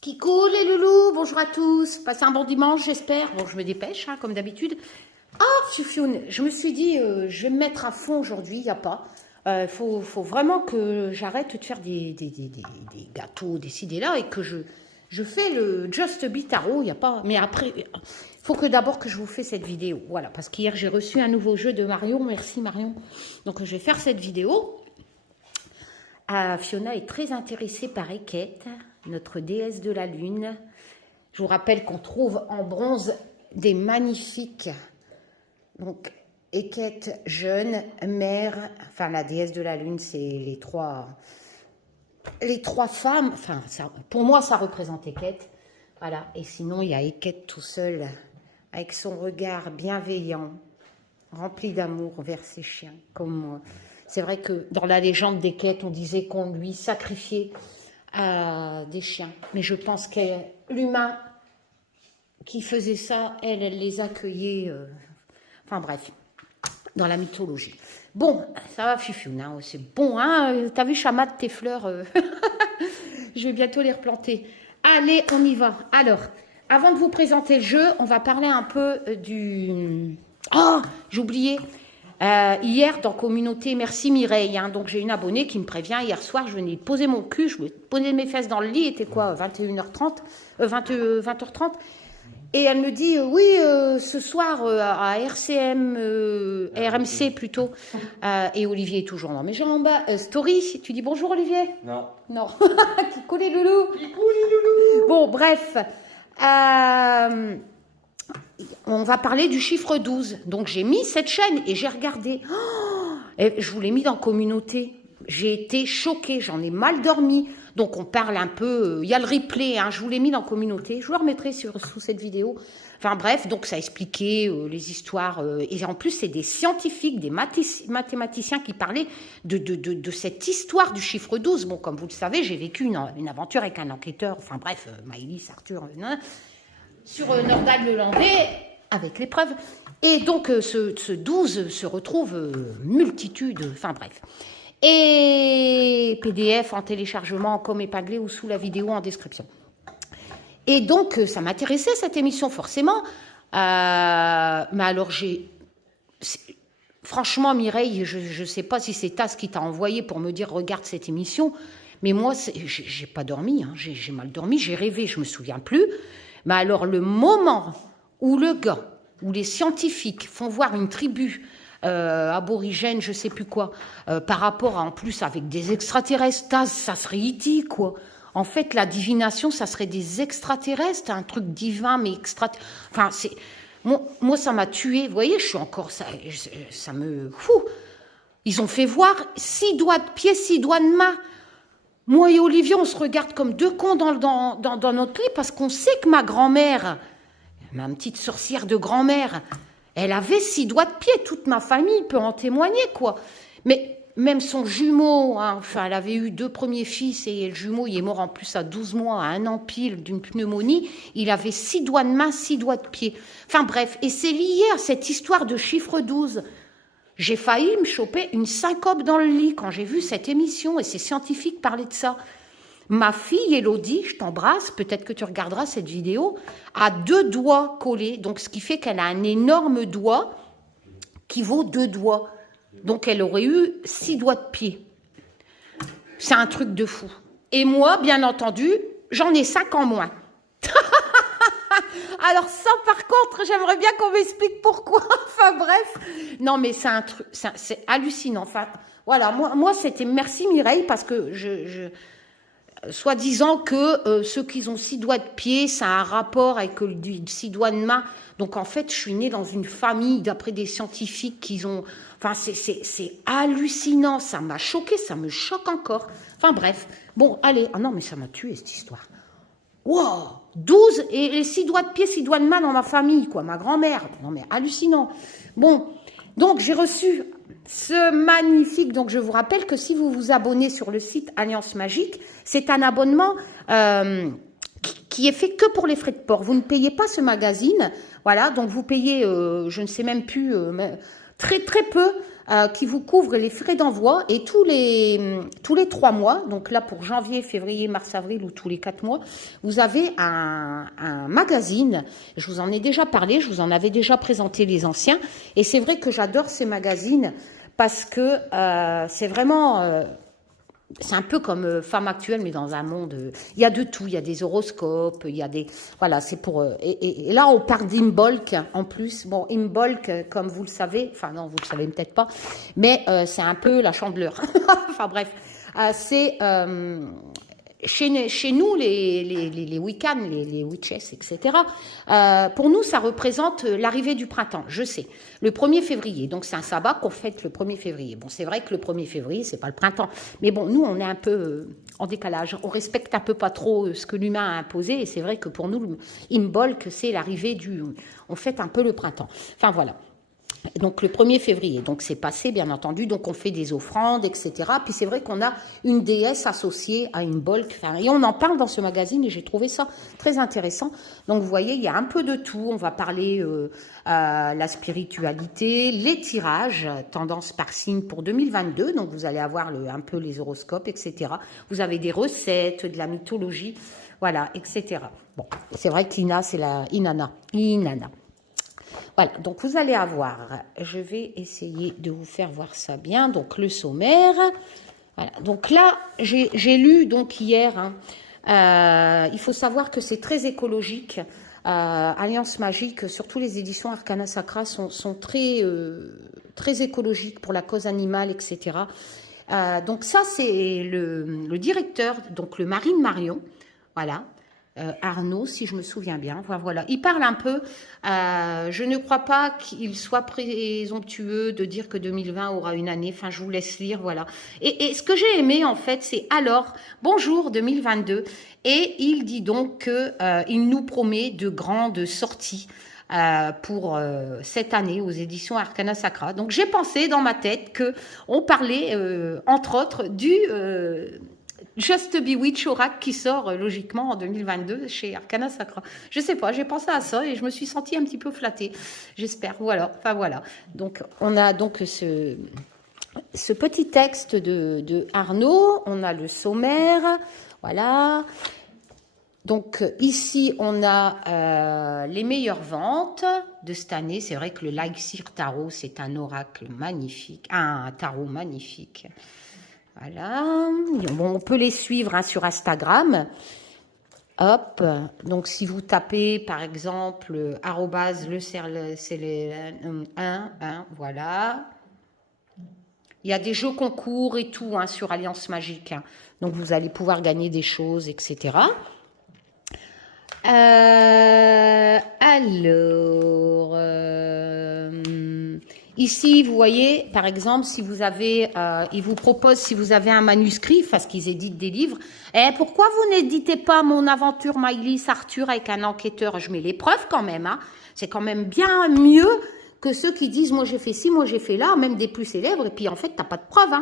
Kikou les loulous, bonjour à tous. Passez un bon dimanche, j'espère. Bon, je me dépêche, hein, comme d'habitude. Ah, Fioune, je me suis dit, je vais me mettre à fond aujourd'hui, il n'y a pas. Faut vraiment que j'arrête de faire des gâteaux, des ci, des là, et que je fais le Just Be Tarot, il n'y a pas. Mais après, il faut que d'abord que je vous fasse cette vidéo. Voilà, parce qu'hier, j'ai reçu un nouveau jeu de Marion. Merci Marion. Donc, je vais faire cette vidéo. Fiona est très intéressée par Eket, notre déesse de la lune. Je vous rappelle qu'on trouve en bronze des magnifiques. Donc, Eket, jeune, mère, enfin la déesse de la lune, c'est les trois femmes. Enfin, ça, pour moi, ça représente Eket. Voilà. Et sinon, il y a Eket tout seul, avec son regard bienveillant, rempli d'amour vers ses chiens, comme moi. C'est vrai que dans la légende d'Eket, on disait qu'on lui sacrifiait des chiens. Mais je pense que l'humain qui faisait ça, elle les accueillait. Enfin bref, dans la mythologie. Bon, ça va, Fufune, hein, c'est bon. Hein, t'as vu, Chamat, tes fleurs je vais bientôt les replanter. Allez, on y va. Alors, avant de vous présenter le jeu, on va parler un peu du... Oh, j'ai oublié. Hier, dans Communauté, merci Mireille. Hein, donc, j'ai une abonnée qui me prévient. Hier soir, je venais poser mon cul, je venais poser mes fesses dans le lit. Il était quoi, 21h30 20h30. Et elle me dit, oui, ce soir, à RMC plutôt. Et Olivier est toujours dans mes jambes. Story, tu dis bonjour Olivier? Non. Non. Kikou les loulous. Kikou les loulous. Bon, bref. On va parler du chiffre 12. Donc, j'ai mis cette chaîne et j'ai regardé. Oh, et je vous l'ai mis dans Communauté. J'ai été choquée, j'en ai mal dormi. Donc, on parle un peu... Il y a le replay, hein, je vous l'ai mis dans Communauté. Je vous le remettrai sous cette vidéo. Enfin, bref, donc ça expliquait les histoires. Et en plus, c'est des scientifiques, des mathématiciens qui parlaient de cette histoire du chiffre 12. Bon, comme vous le savez, j'ai vécu une aventure avec un enquêteur. Enfin, bref, Maëlys, Arthur... sur Nordal le Landais, avec les preuves. Et donc, ce 12 se retrouve multitude, enfin bref. Et PDF en téléchargement, comme épinglé ou sous la vidéo en description. Et donc, ça m'intéressait, cette émission, forcément. Mais alors, franchement, Mireille, je ne sais pas si c'est Tas qui t'a envoyé pour me dire « Regarde cette émission ». Mais moi, j'ai pas dormi, hein, j'ai mal dormi, j'ai rêvé, je me souviens plus. Mais alors, le moment où le gars, où les scientifiques font voir une tribu aborigène, je sais plus quoi, par rapport à, en plus, avec des extraterrestres, ça serait E.T., quoi. En fait, la divination, ça serait des extraterrestres, un truc divin, mais Enfin, c'est... Moi, ça m'a tué. Vous voyez, je suis encore... Ça me... Fou. Ils ont fait voir 6 doigts de pied, 6 doigts de main. Moi et Olivier, on se regarde comme deux cons dans notre lit parce qu'on sait que ma grand-mère, ma petite sorcière de grand-mère, elle avait 6 doigts de pied. Toute ma famille peut en témoigner, quoi. Mais même son jumeau, hein, enfin, elle avait eu 2 premiers fils et le jumeau, il est mort en plus à 12 mois, à 1 an pile d'une pneumonie. Il avait 6 doigts de main, 6 doigts de pied. Enfin bref, et c'est lié à cette histoire de chiffre 12. J'ai failli me choper une syncope dans le lit quand j'ai vu cette émission et ces scientifiques parler de ça. Ma fille, Elodie, je t'embrasse, peut-être que tu regarderas cette vidéo, a 2 doigts collés, donc ce qui fait qu'elle a un énorme doigt qui vaut 2 doigts. Donc elle aurait eu 6 doigts de pied. C'est un truc de fou. Et moi, bien entendu, j'en ai 5 en moins. Alors ça, par contre, j'aimerais bien qu'on m'explique pourquoi. Enfin bref, non mais c'est un truc, c'est hallucinant. Enfin voilà, moi c'était merci Mireille parce que soi-disant que ceux qui ont 6 doigts de pied, ça a un rapport avec 6 doigts de main. Donc en fait, je suis née dans une famille d'après des scientifiques qui ont, enfin c'est hallucinant. Ça m'a choquée, ça me choque encore. Enfin bref, bon allez, ah non mais ça m'a tué cette histoire. Wow, 12 et les 6 doigts de pied, 6 doigts de main dans ma famille, quoi, ma grand-mère. Non mais hallucinant. Bon, donc j'ai reçu ce magnifique, donc je vous rappelle que si vous vous abonnez sur le site Alliance Magique, c'est un abonnement qui est fait que pour les frais de port. Vous ne payez pas ce magazine, voilà, donc vous payez, je ne sais même plus, très très peu. qui vous couvre les frais d'envoi et tous les 3 mois, donc là pour janvier, février, mars, avril ou tous les 4 mois, vous avez un magazine. Je vous en ai déjà parlé, je vous en avais déjà présenté les anciens et c'est vrai que j'adore ces magazines parce que c'est vraiment... c'est un peu comme Femme Actuelle, mais dans un monde... il y a de tout, il y a des horoscopes, il y a des... Voilà, c'est pour... et là, on parle d'Imbolc, en plus. Bon, Imbolc, comme vous le savez, enfin non, vous le savez peut-être pas, mais c'est un peu la Chandeleur. Enfin bref, c'est... Chez nous, les Wiccans, les witches, etc., pour nous, ça représente l'arrivée du printemps, je sais. Le 1er février, donc c'est un sabbat qu'on fête le 1er février. Bon, c'est vrai que le 1er février, c'est pas le printemps. Mais bon, nous, on est un peu en décalage. On respecte un peu pas trop ce que l'humain a imposé. Et c'est vrai que pour nous, Imbolc, c'est l'arrivée du... On fête un peu le printemps. Enfin, voilà. Donc le 1er février, donc c'est passé bien entendu, donc on fait des offrandes, etc. Puis c'est vrai qu'on a une déesse associée à une bolque, et on en parle dans ce magazine et j'ai trouvé ça très intéressant. Donc vous voyez, il y a un peu de tout, on va parler la spiritualité, les tirages, tendance par signe pour 2022, donc vous allez avoir un peu les horoscopes, etc. Vous avez des recettes, de la mythologie, voilà, etc. Bon, c'est vrai que l'Ina, c'est la Inanna. Voilà, donc vous allez avoir, je vais essayer de vous faire voir ça bien, donc le sommaire. Voilà, donc là, j'ai lu donc hier, il faut savoir que c'est très écologique. Alliance Magique, surtout les éditions Arcana Sacra, sont très, très écologiques pour la cause animale, etc. Donc ça, c'est le directeur, donc le Marine Marion, voilà. Arnaud, si je me souviens bien. Voilà. Il parle un peu. Je ne crois pas qu'il soit présomptueux de dire que 2020 aura une année. Enfin, je vous laisse lire. Voilà. Et ce que j'ai aimé, en fait, c'est alors, bonjour 2022. Et il dit donc qu'il nous promet de grandes sorties pour cette année aux éditions Arcana Sacra. Donc, j'ai pensé dans ma tête qu'on parlait, entre autres, du... Just Bewitch Oracle qui sort logiquement en 2022 chez Arcana Sacra. Je sais pas, j'ai pensé à ça et je me suis sentie un petit peu flattée. J'espère. Voilà. Enfin voilà. Donc on a donc ce petit texte de Arnaud. On a le sommaire. Voilà. Donc ici on a les meilleures ventes de cette année. C'est vrai que le Elixir Tarot c'est un oracle magnifique, un tarot magnifique. Voilà, bon, on peut les suivre sur Instagram. Hop, donc si vous tapez par exemple @le1, voilà. Il y a des jeux concours et tout sur Alliance Magique. Donc vous allez pouvoir gagner des choses, etc. Ici, vous voyez, par exemple, si vous avez, ils vous proposent, si vous avez un manuscrit, parce qu'ils éditent des livres, pourquoi vous n'éditez pas mon aventure Maïlis Arthur avec un enquêteur? Je mets les preuves quand même, c'est quand même bien mieux que ceux qui disent, moi j'ai fait ci, moi j'ai fait là, même des plus célèbres, et puis en fait, t'as pas de preuves,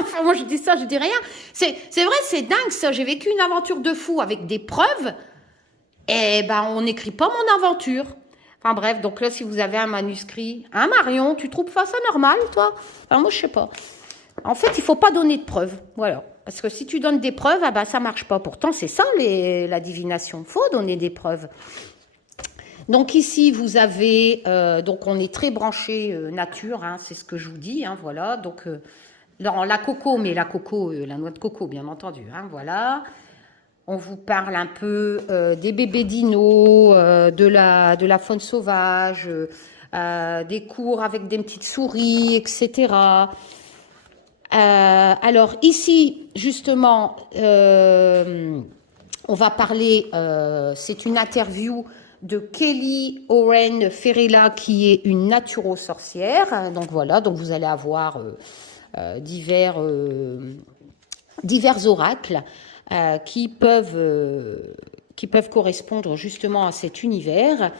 Enfin, moi je dis ça, je dis rien. C'est vrai, c'est dingue ça, j'ai vécu une aventure de fou avec des preuves, et ben on n'écrit pas mon aventure. Enfin bref, donc là, si vous avez un manuscrit... Marion, tu trouves pas ça normal, toi? Enfin, moi, je sais pas. En fait, il faut pas donner de preuves, voilà. Parce que si tu donnes des preuves, ça marche pas. Pourtant, c'est ça, la divination. Il faut donner des preuves. Donc ici, vous avez... donc, on est très branché nature, c'est ce que je vous dis, voilà. Donc, dans la coco, mais la coco, la noix de coco, bien entendu, voilà. On vous parle un peu des bébés dinos, de la faune sauvage, des cours avec des petites souris, etc. Alors ici, justement, on va parler, c'est une interview de Kelly Oren Ferrella, qui est une naturo-sorcière. Donc voilà, donc vous allez avoir divers oracles. Qui peuvent correspondre justement à cet univers.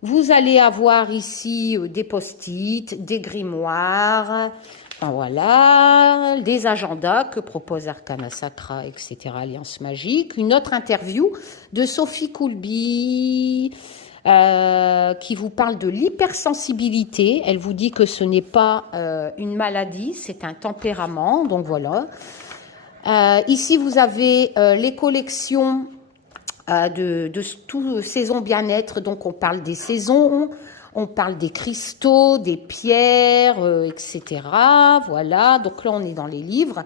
Vous allez avoir ici des post-it, des grimoires, enfin, voilà, des agendas que propose Arcana Sacra, etc., Alliance Magique. Une autre interview de Sophie Coulby, qui vous parle de l'hypersensibilité. Elle vous dit que ce n'est pas une maladie, c'est un tempérament. Donc voilà. Ici, vous avez les collections de tout saison bien-être. Donc on parle des saisons, on parle des cristaux, des pierres, etc. Voilà, donc là on est dans les livres.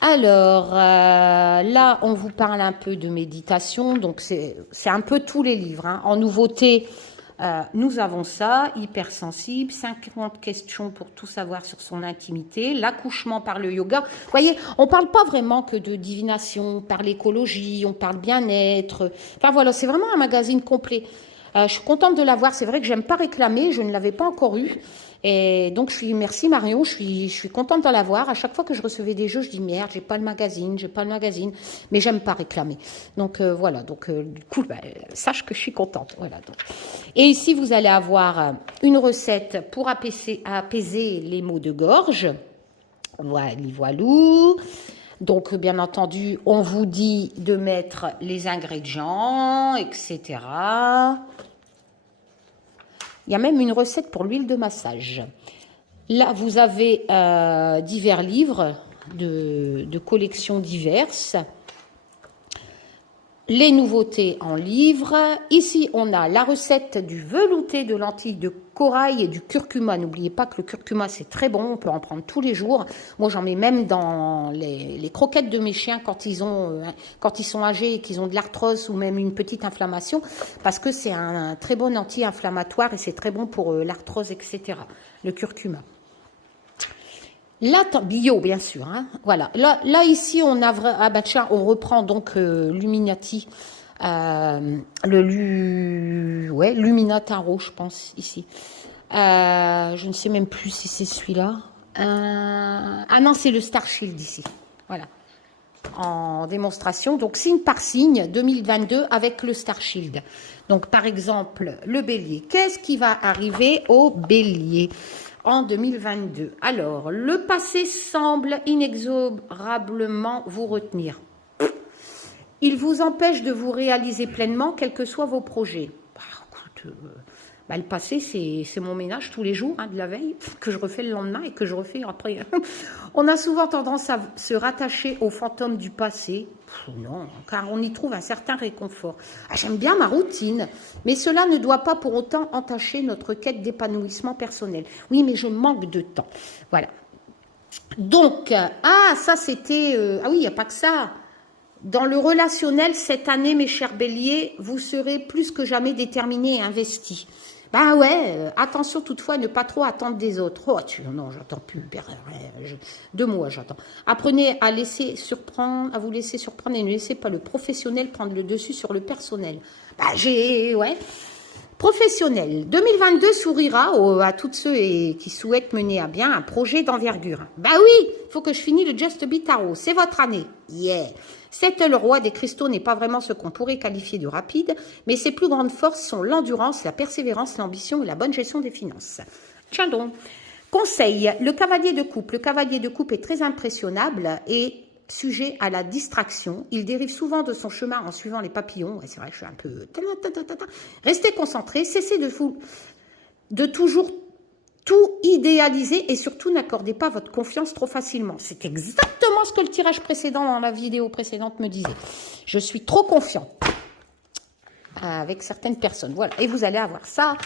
Alors, là, on vous parle un peu de méditation, donc c'est un peu tous les livres. Hein. En nouveauté, nous avons ça, hypersensible, 50 questions pour tout savoir sur son intimité, l'accouchement par le yoga. Vous voyez, on ne parle pas vraiment que de divination, on parle écologie, on parle bien-être. Enfin voilà, c'est vraiment un magazine complet. Je suis contente de l'avoir, c'est vrai que j'aime pas réclamer, je ne l'avais pas encore eu. Et donc, merci Marion, je suis contente de l'avoir. À chaque fois que je recevais des jeux, je dis merde, j'ai pas le magazine, mais j'aime pas réclamer. Donc voilà, donc du coup, sache que je suis contente. Voilà. Donc. Et ici, vous allez avoir une recette pour apaiser les maux de gorge. Voilà, voilou. Donc, bien entendu, on vous dit de mettre les ingrédients, etc. Il y a même une recette pour l'huile de massage. Là, vous avez divers livres de collections diverses. Les nouveautés en livre. Ici, on a la recette du velouté de lentilles de corail et du curcuma. N'oubliez pas que le curcuma, c'est très bon. On peut en prendre tous les jours. Moi, j'en mets même dans les croquettes de mes chiens quand ils sont âgés et qu'ils ont de l'arthrose ou même une petite inflammation, parce que c'est un très bon anti-inflammatoire et c'est très bon pour l'arthrose, etc. Le curcuma. Là, bio, bien sûr. Hein, voilà. Là, ici, on a on reprend donc Luminati, Lumina Tarot, je pense, ici. Je ne sais même plus si c'est celui-là. Ah non, c'est le Star Shield ici. Voilà. En démonstration. Donc, signe par signe, 2022 avec le Star Shield. Donc, par exemple, le bélier. Qu'est-ce qui va arriver au bélier en 2022? Alors, le passé semble inexorablement vous retenir. Il vous empêche de vous réaliser pleinement, quels que soient vos projets. Le passé, c'est mon ménage tous les jours, hein, de la veille, que je refais le lendemain et que je refais après. On a souvent tendance à se rattacher aux fantômes du passé. Non, car on y trouve un certain réconfort. J'aime bien ma routine, mais cela ne doit pas pour autant entacher notre quête d'épanouissement personnel. Oui, mais je manque de temps. Voilà. Donc, ça c'était... oui, il n'y a pas que ça. Dans le relationnel, cette année, mes chers béliers, vous serez plus que jamais déterminés et investis. Attention toutefois à ne pas trop attendre des autres. Non, j'attends plus. 2 mois, j'attends. Apprenez à vous laisser surprendre et ne laissez pas le professionnel prendre le dessus sur le personnel. Professionnel. 2022 sourira à toutes ceux qui souhaitent mener à bien un projet d'envergure. Oui, il faut que je finisse le Just Be Tarot. C'est votre année. Yeah. Le roi des cristaux n'est pas vraiment ce qu'on pourrait qualifier de rapide, mais ses plus grandes forces sont l'endurance, la persévérance, l'ambition et la bonne gestion des finances. Tiens donc. Conseil, le cavalier de coupe. Le cavalier de coupe est très impressionnable et sujet à la distraction. Il dérive souvent de son chemin en suivant les papillons. C'est vrai, je suis un peu... Restez concentré, cessez de toujours tout idéaliser et surtout n'accordez pas votre confiance trop facilement. C'est exactement ce que le tirage précédent dans la vidéo précédente me disait. Je suis trop confiant avec certaines personnes. Voilà, et vous allez avoir ça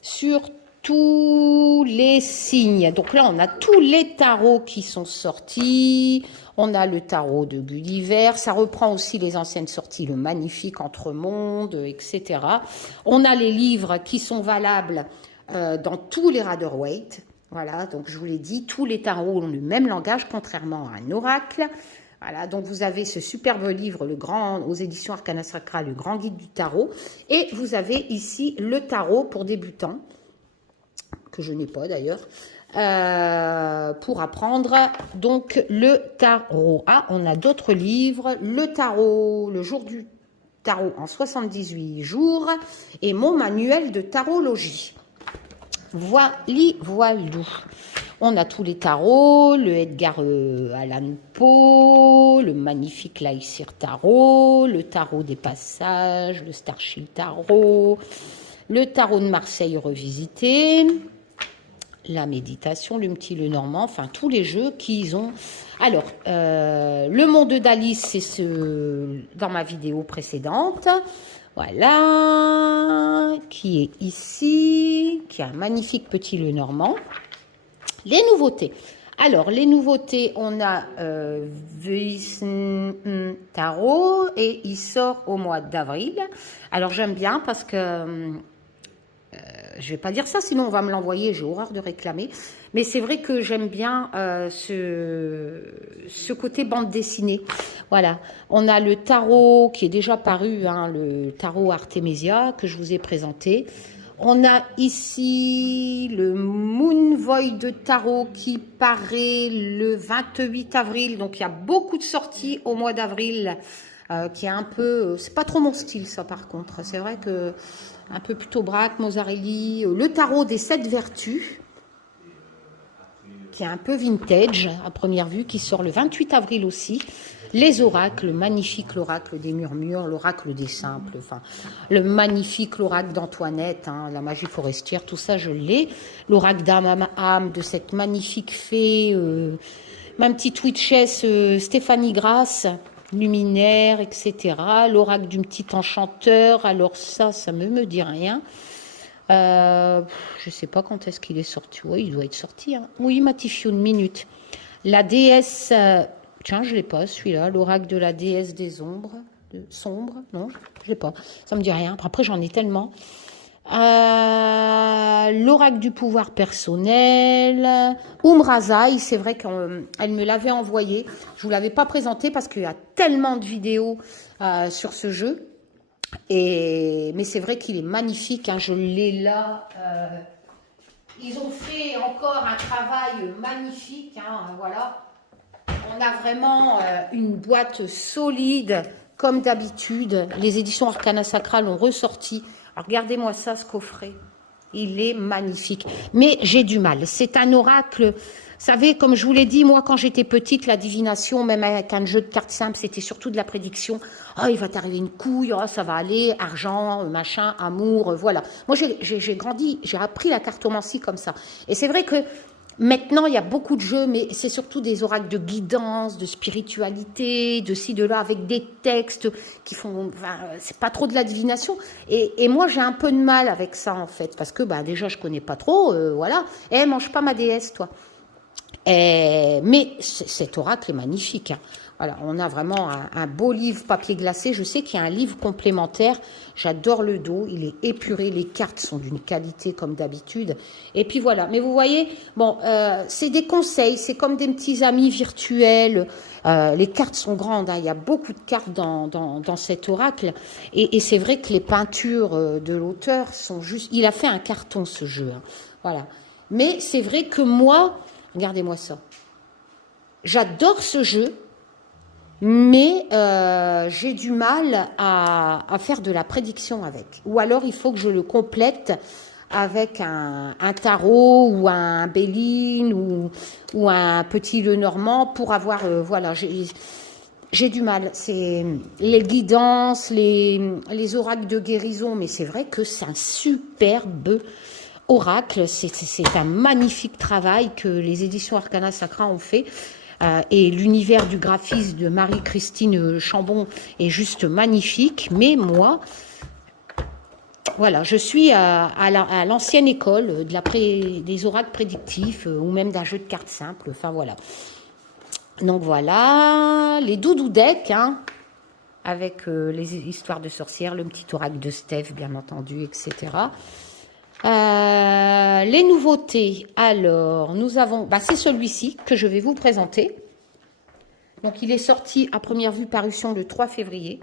sur tous les signes. Donc là, on a tous les tarots qui sont sortis. On a le tarot de Gulliver. Ça reprend aussi les anciennes sorties, le magnifique Entre-Mondes, etc. On a les livres qui sont valables dans tous les Rider-Waite. Voilà, donc je vous l'ai dit, tous les tarots ont le même langage, contrairement à un oracle. Voilà, donc vous avez ce superbe livre, aux éditions Arcana Sacra, le grand guide du tarot. Et vous avez ici le tarot pour débutants, que je n'ai pas d'ailleurs, pour apprendre donc le tarot. On a d'autres livres, le tarot, le jour du tarot en 78 jours, et mon manuel de tarologie. Voilou. On a tous les tarots, le Edgar Allan Poe, le magnifique Laïcir Tarot, le tarot des passages, le Starshield Tarot, le tarot de Marseille revisité, la méditation, le petit le normand, enfin tous les jeux qu'ils ont. Alors, le monde d'Alice, c'est dans ma vidéo précédente. Voilà, qui est ici, qui a un magnifique petit le normand. Les nouveautés. Alors, les nouveautés, on a Tarot et il sort au mois d'avril. Alors, j'aime bien parce que je ne vais pas dire ça, sinon on va me l'envoyer, j'ai horreur de réclamer. Mais c'est vrai que j'aime bien ce côté bande dessinée. Voilà, on a le tarot qui est déjà paru, hein, le tarot Artemisia que je vous ai présenté. On a ici le Moon Void Tarot qui paraît le 28 avril. Donc il y a beaucoup de sorties au mois d'avril qui est un peu... c'est pas trop mon style ça par contre. C'est vrai que un peu plutôt Braque, Mozarelli. Le tarot des 7 vertus qui est un peu vintage à première vue, qui sort le 28 avril aussi. Les oracles, magnifique l'oracle des murmures, l'oracle des simples, enfin, le magnifique l'oracle d'Antoinette, hein, la magie forestière, tout ça je l'ai. L'oracle d'âme de cette magnifique fée, ma petite witchess Stéphanie Grasse, luminaire, etc. L'oracle du petit enchanteur, alors ça me dit rien. Je ne sais pas quand est-ce qu'il est sorti. Oui, il doit être sorti. Hein. Oui, Matifio, une minute. La déesse... tiens, je ne l'ai pas, celui-là. L'oracle de la déesse des ombres. Sombre. Non, je ne l'ai pas. Ça ne me dit rien. Après, j'en ai tellement. L'oracle du pouvoir personnel. Umrazai, c'est vrai qu'elle me l'avait envoyé. Je ne vous l'avais pas présenté parce qu'il y a tellement de vidéos sur ce jeu. Mais c'est vrai qu'il est magnifique, hein, je l'ai là. Ils ont fait encore un travail magnifique, hein, voilà. On a vraiment une boîte solide, comme d'habitude. Les éditions Arcana Sacra l'ont ressorti. Alors, regardez-moi ça, ce coffret. Il est magnifique. Mais j'ai du mal. C'est un oracle... Vous savez, comme je vous l'ai dit, moi, quand j'étais petite, la divination, même avec un jeu de cartes simple, c'était surtout de la prédiction. Ah, il va t'arriver une couille, ah, ça va aller, argent, machin, amour, voilà. Moi, j'ai grandi, j'ai appris la cartomancie comme ça. Et c'est vrai que maintenant, il y a beaucoup de jeux, mais c'est surtout des oracles de guidance, de spiritualité, de ci, de là, avec des textes qui font... Enfin, c'est pas trop de la divination. Et moi, j'ai un peu de mal avec ça, en fait, parce que bah, déjà, je connais pas trop, voilà. Eh, mange pas ma déesse, toi. Mais cet oracle est magnifique. Hein. Voilà, on a vraiment un beau livre papier glacé. Je sais qu'il y a un livre complémentaire. J'adore le dos. Il est épuré. Les cartes sont d'une qualité comme d'habitude. Et puis voilà. Mais vous voyez, bon, c'est des conseils. C'est comme des petits amis virtuels. Les cartes sont grandes. Hein. Il y a beaucoup de cartes dans cet oracle. Et c'est vrai que les peintures de l'auteur sont juste... Il a fait un carton, ce jeu. Hein. Voilà. Mais c'est vrai que moi... Regardez-moi ça. J'adore ce jeu, mais j'ai du mal à faire de la prédiction avec. Ou alors, il faut que je le complète avec un tarot ou un Béline ou un petit Lenormand pour avoir... voilà, j'ai du mal. C'est les guidances, les oracles de guérison, mais c'est vrai que c'est un superbe... Oracle, c'est un magnifique travail que les éditions Arcana Sacra ont fait. Et l'univers du graphisme de Marie-Christine Chambon est juste magnifique. Mais moi, voilà, je suis à l'ancienne école des oracles prédictifs ou même d'un jeu de cartes simple. Enfin, voilà. Donc, voilà. Les doudou decks, hein, avec les histoires de sorcières, le petit oracle de Steph, bien entendu, etc. Les nouveautés, alors nous avons, bah, c'est celui-ci que je vais vous présenter. Donc il est sorti à première vue, parution le 3 février.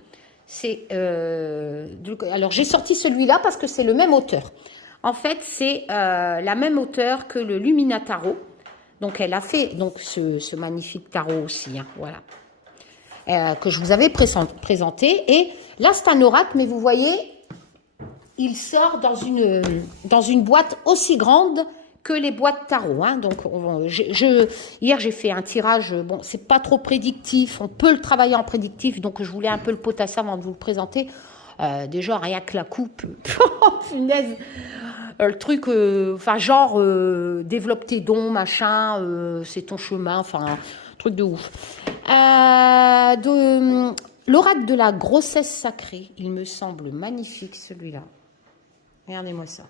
Alors j'ai sorti celui-là parce que c'est le même auteur. En fait c'est la même auteur que le Lumina Tarot. Donc elle a fait donc ce magnifique tarot aussi, hein, voilà, que je vous avais présenté. Et là c'est un oracle, mais vous voyez... Il sort dans une boîte aussi grande que les boîtes tarot. Hein. Donc, hier, j'ai fait un tirage. Bon, c'est pas trop prédictif. On peut le travailler en prédictif. Donc, je voulais un peu le potasser avant de vous le présenter. Déjà, rien que la coupe. Punaise. Le truc, enfin, genre, développe tes dons, machin, c'est ton chemin. Enfin, truc de ouf. L'oracle de la grossesse sacrée. Il me semble magnifique, celui-là. Regardez-moi ça.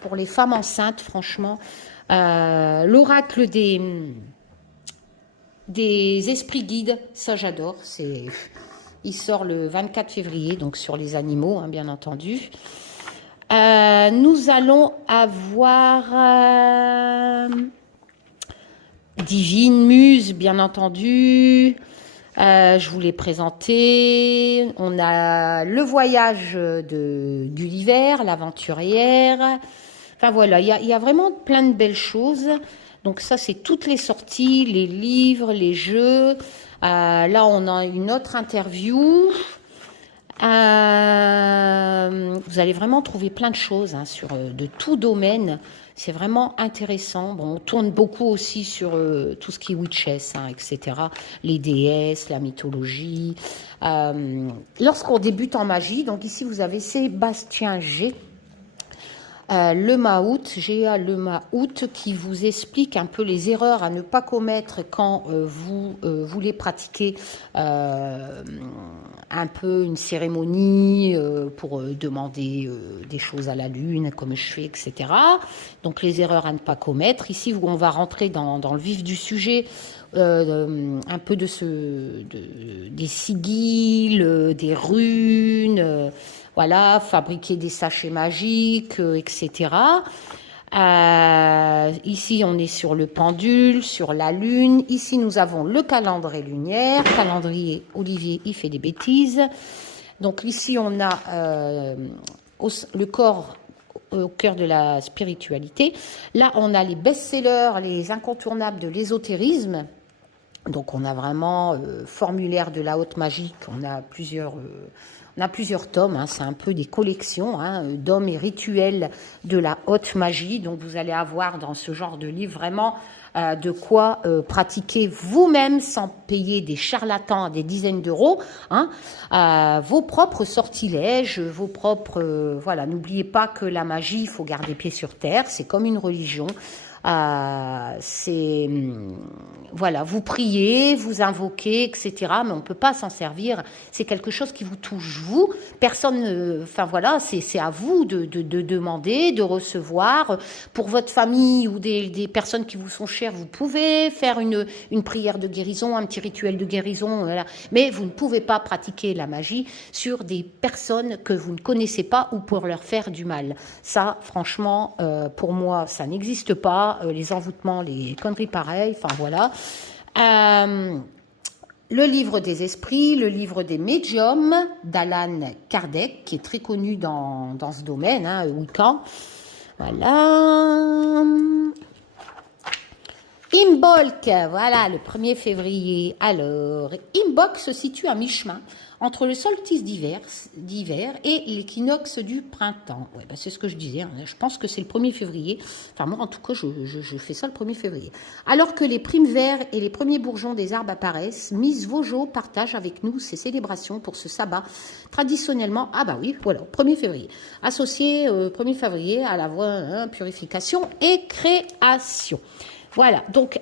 Pour les femmes enceintes, franchement, l'oracle des esprits guides, ça j'adore. Il sort le 24 février, donc sur les animaux, hein, bien entendu. Nous allons avoir Divine Muse, bien entendu. Je vous l'ai présenté. On a le voyage Gulliver, l'aventurière. Enfin voilà, il y a vraiment plein de belles choses. Donc ça, c'est toutes les sorties, les livres, les jeux. Là, on a une autre interview. Vous allez vraiment trouver plein de choses hein, de tout domaine. C'est vraiment intéressant. Bon, on tourne beaucoup aussi sur tout ce qui est witches, hein, etc. Les déesses, la mythologie. Lorsqu'on débute en magie, donc ici vous avez Sébastien G. Le Maout, G.A. Le Maout, qui vous explique un peu les erreurs à ne pas commettre quand vous voulez pratiquer un peu une cérémonie pour demander des choses à la lune, comme je fais, etc. Donc les erreurs à ne pas commettre. Ici, on va rentrer dans le vif du sujet. Un peu des sigils, des runes, voilà, fabriquer des sachets magiques, etc. Ici, on est sur le pendule, sur la lune. Ici, nous avons le calendrier lunaire. Calendrier, Olivier, il fait des bêtises. Donc ici, on a le corps au cœur de la spiritualité. Là, on a les best-sellers, les incontournables de l'ésotérisme. Donc, on a vraiment formulaire de la haute magie. On a plusieurs tomes. Hein, c'est un peu des collections d'hommes et rituels de la haute magie. Donc, vous allez avoir dans ce genre de livre vraiment de quoi pratiquer vous-même sans payer des charlatans à des dizaines d'euros. Hein, vos propres sortilèges, vos propres... voilà, n'oubliez pas que la magie, il faut garder pied sur terre. C'est comme une religion. Voilà, vous priez, vous invoquez, etc. Mais on ne peut pas s'en servir. C'est quelque chose qui vous touche, vous. Personne, enfin voilà, c'est à vous de demander, de recevoir. Pour votre famille ou des personnes qui vous sont chères, vous pouvez faire une prière de guérison, un petit rituel de guérison. Voilà. Mais vous ne pouvez pas pratiquer la magie sur des personnes que vous ne connaissez pas ou pour leur faire du mal. Ça, franchement, pour moi, ça n'existe pas. Les envoûtements, les conneries pareilles, enfin voilà. Le livre des esprits, le livre des médiums d'Alan Kardec, qui est très connu dans ce domaine, hein, Wiccan. Voilà. Imbolc, voilà, le 1er février. Alors, Imbolc se situe à mi-chemin entre le solstice d'hiver et l'équinoxe du printemps. Ouais, bah c'est ce que je disais, hein. Je pense que c'est le 1er février. Enfin, moi, en tout cas, je fais ça le 1er février. Alors que les primes verts et les premiers bourgeons des arbres apparaissent, Miss Vaugeot partage avec nous ses célébrations pour ce sabbat traditionnellement, ah bah oui, voilà, 1er février, associé 1er février à la voie purification et création. Voilà, donc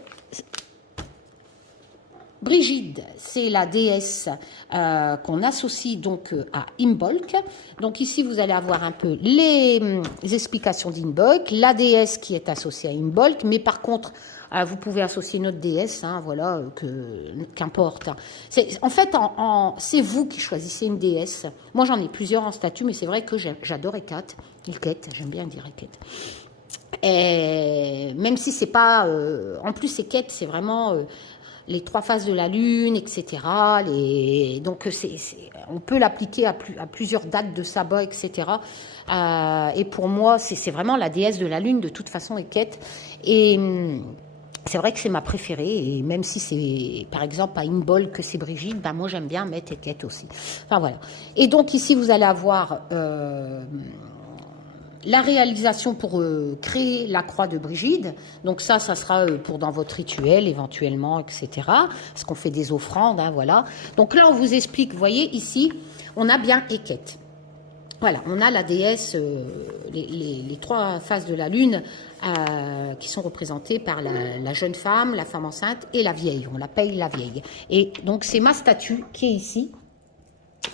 Brigide, c'est la déesse qu'on associe donc à Imbolc. Donc ici, vous allez avoir un peu les explications d'Imbolc, la déesse qui est associée à Imbolc, mais par contre, vous pouvez associer notre déesse, hein, voilà, qu'importe. En fait, c'est vous qui choisissez une déesse. Moi, j'en ai plusieurs en statut, mais c'est vrai que j'adore Hécate, j'aime bien dire Hécate. Et même si c'est pas... en plus, Hécate, c'est vraiment... les 3 phases de la lune, etc. Donc, on peut l'appliquer à plusieurs dates de sabbat, etc. Et pour moi, c'est vraiment la déesse de la lune, de toute façon, Hécate. Et c'est vrai que c'est ma préférée. Et même si c'est, par exemple, à Imbolc que c'est Brigitte, ben moi, j'aime bien mettre Hécate aussi. Enfin, voilà. Et donc, ici, vous allez avoir... la réalisation pour créer la croix de Brigide. Donc ça sera pour dans votre rituel éventuellement, etc. Parce qu'on fait des offrandes, hein, voilà. Donc là, on vous explique, vous voyez, ici, on a bien Heket. Voilà, on a la déesse, les 3 faces de la lune qui sont représentées par la jeune femme, la femme enceinte et la vieille. On l'appelle la vieille. Et donc, c'est ma statue qui est ici.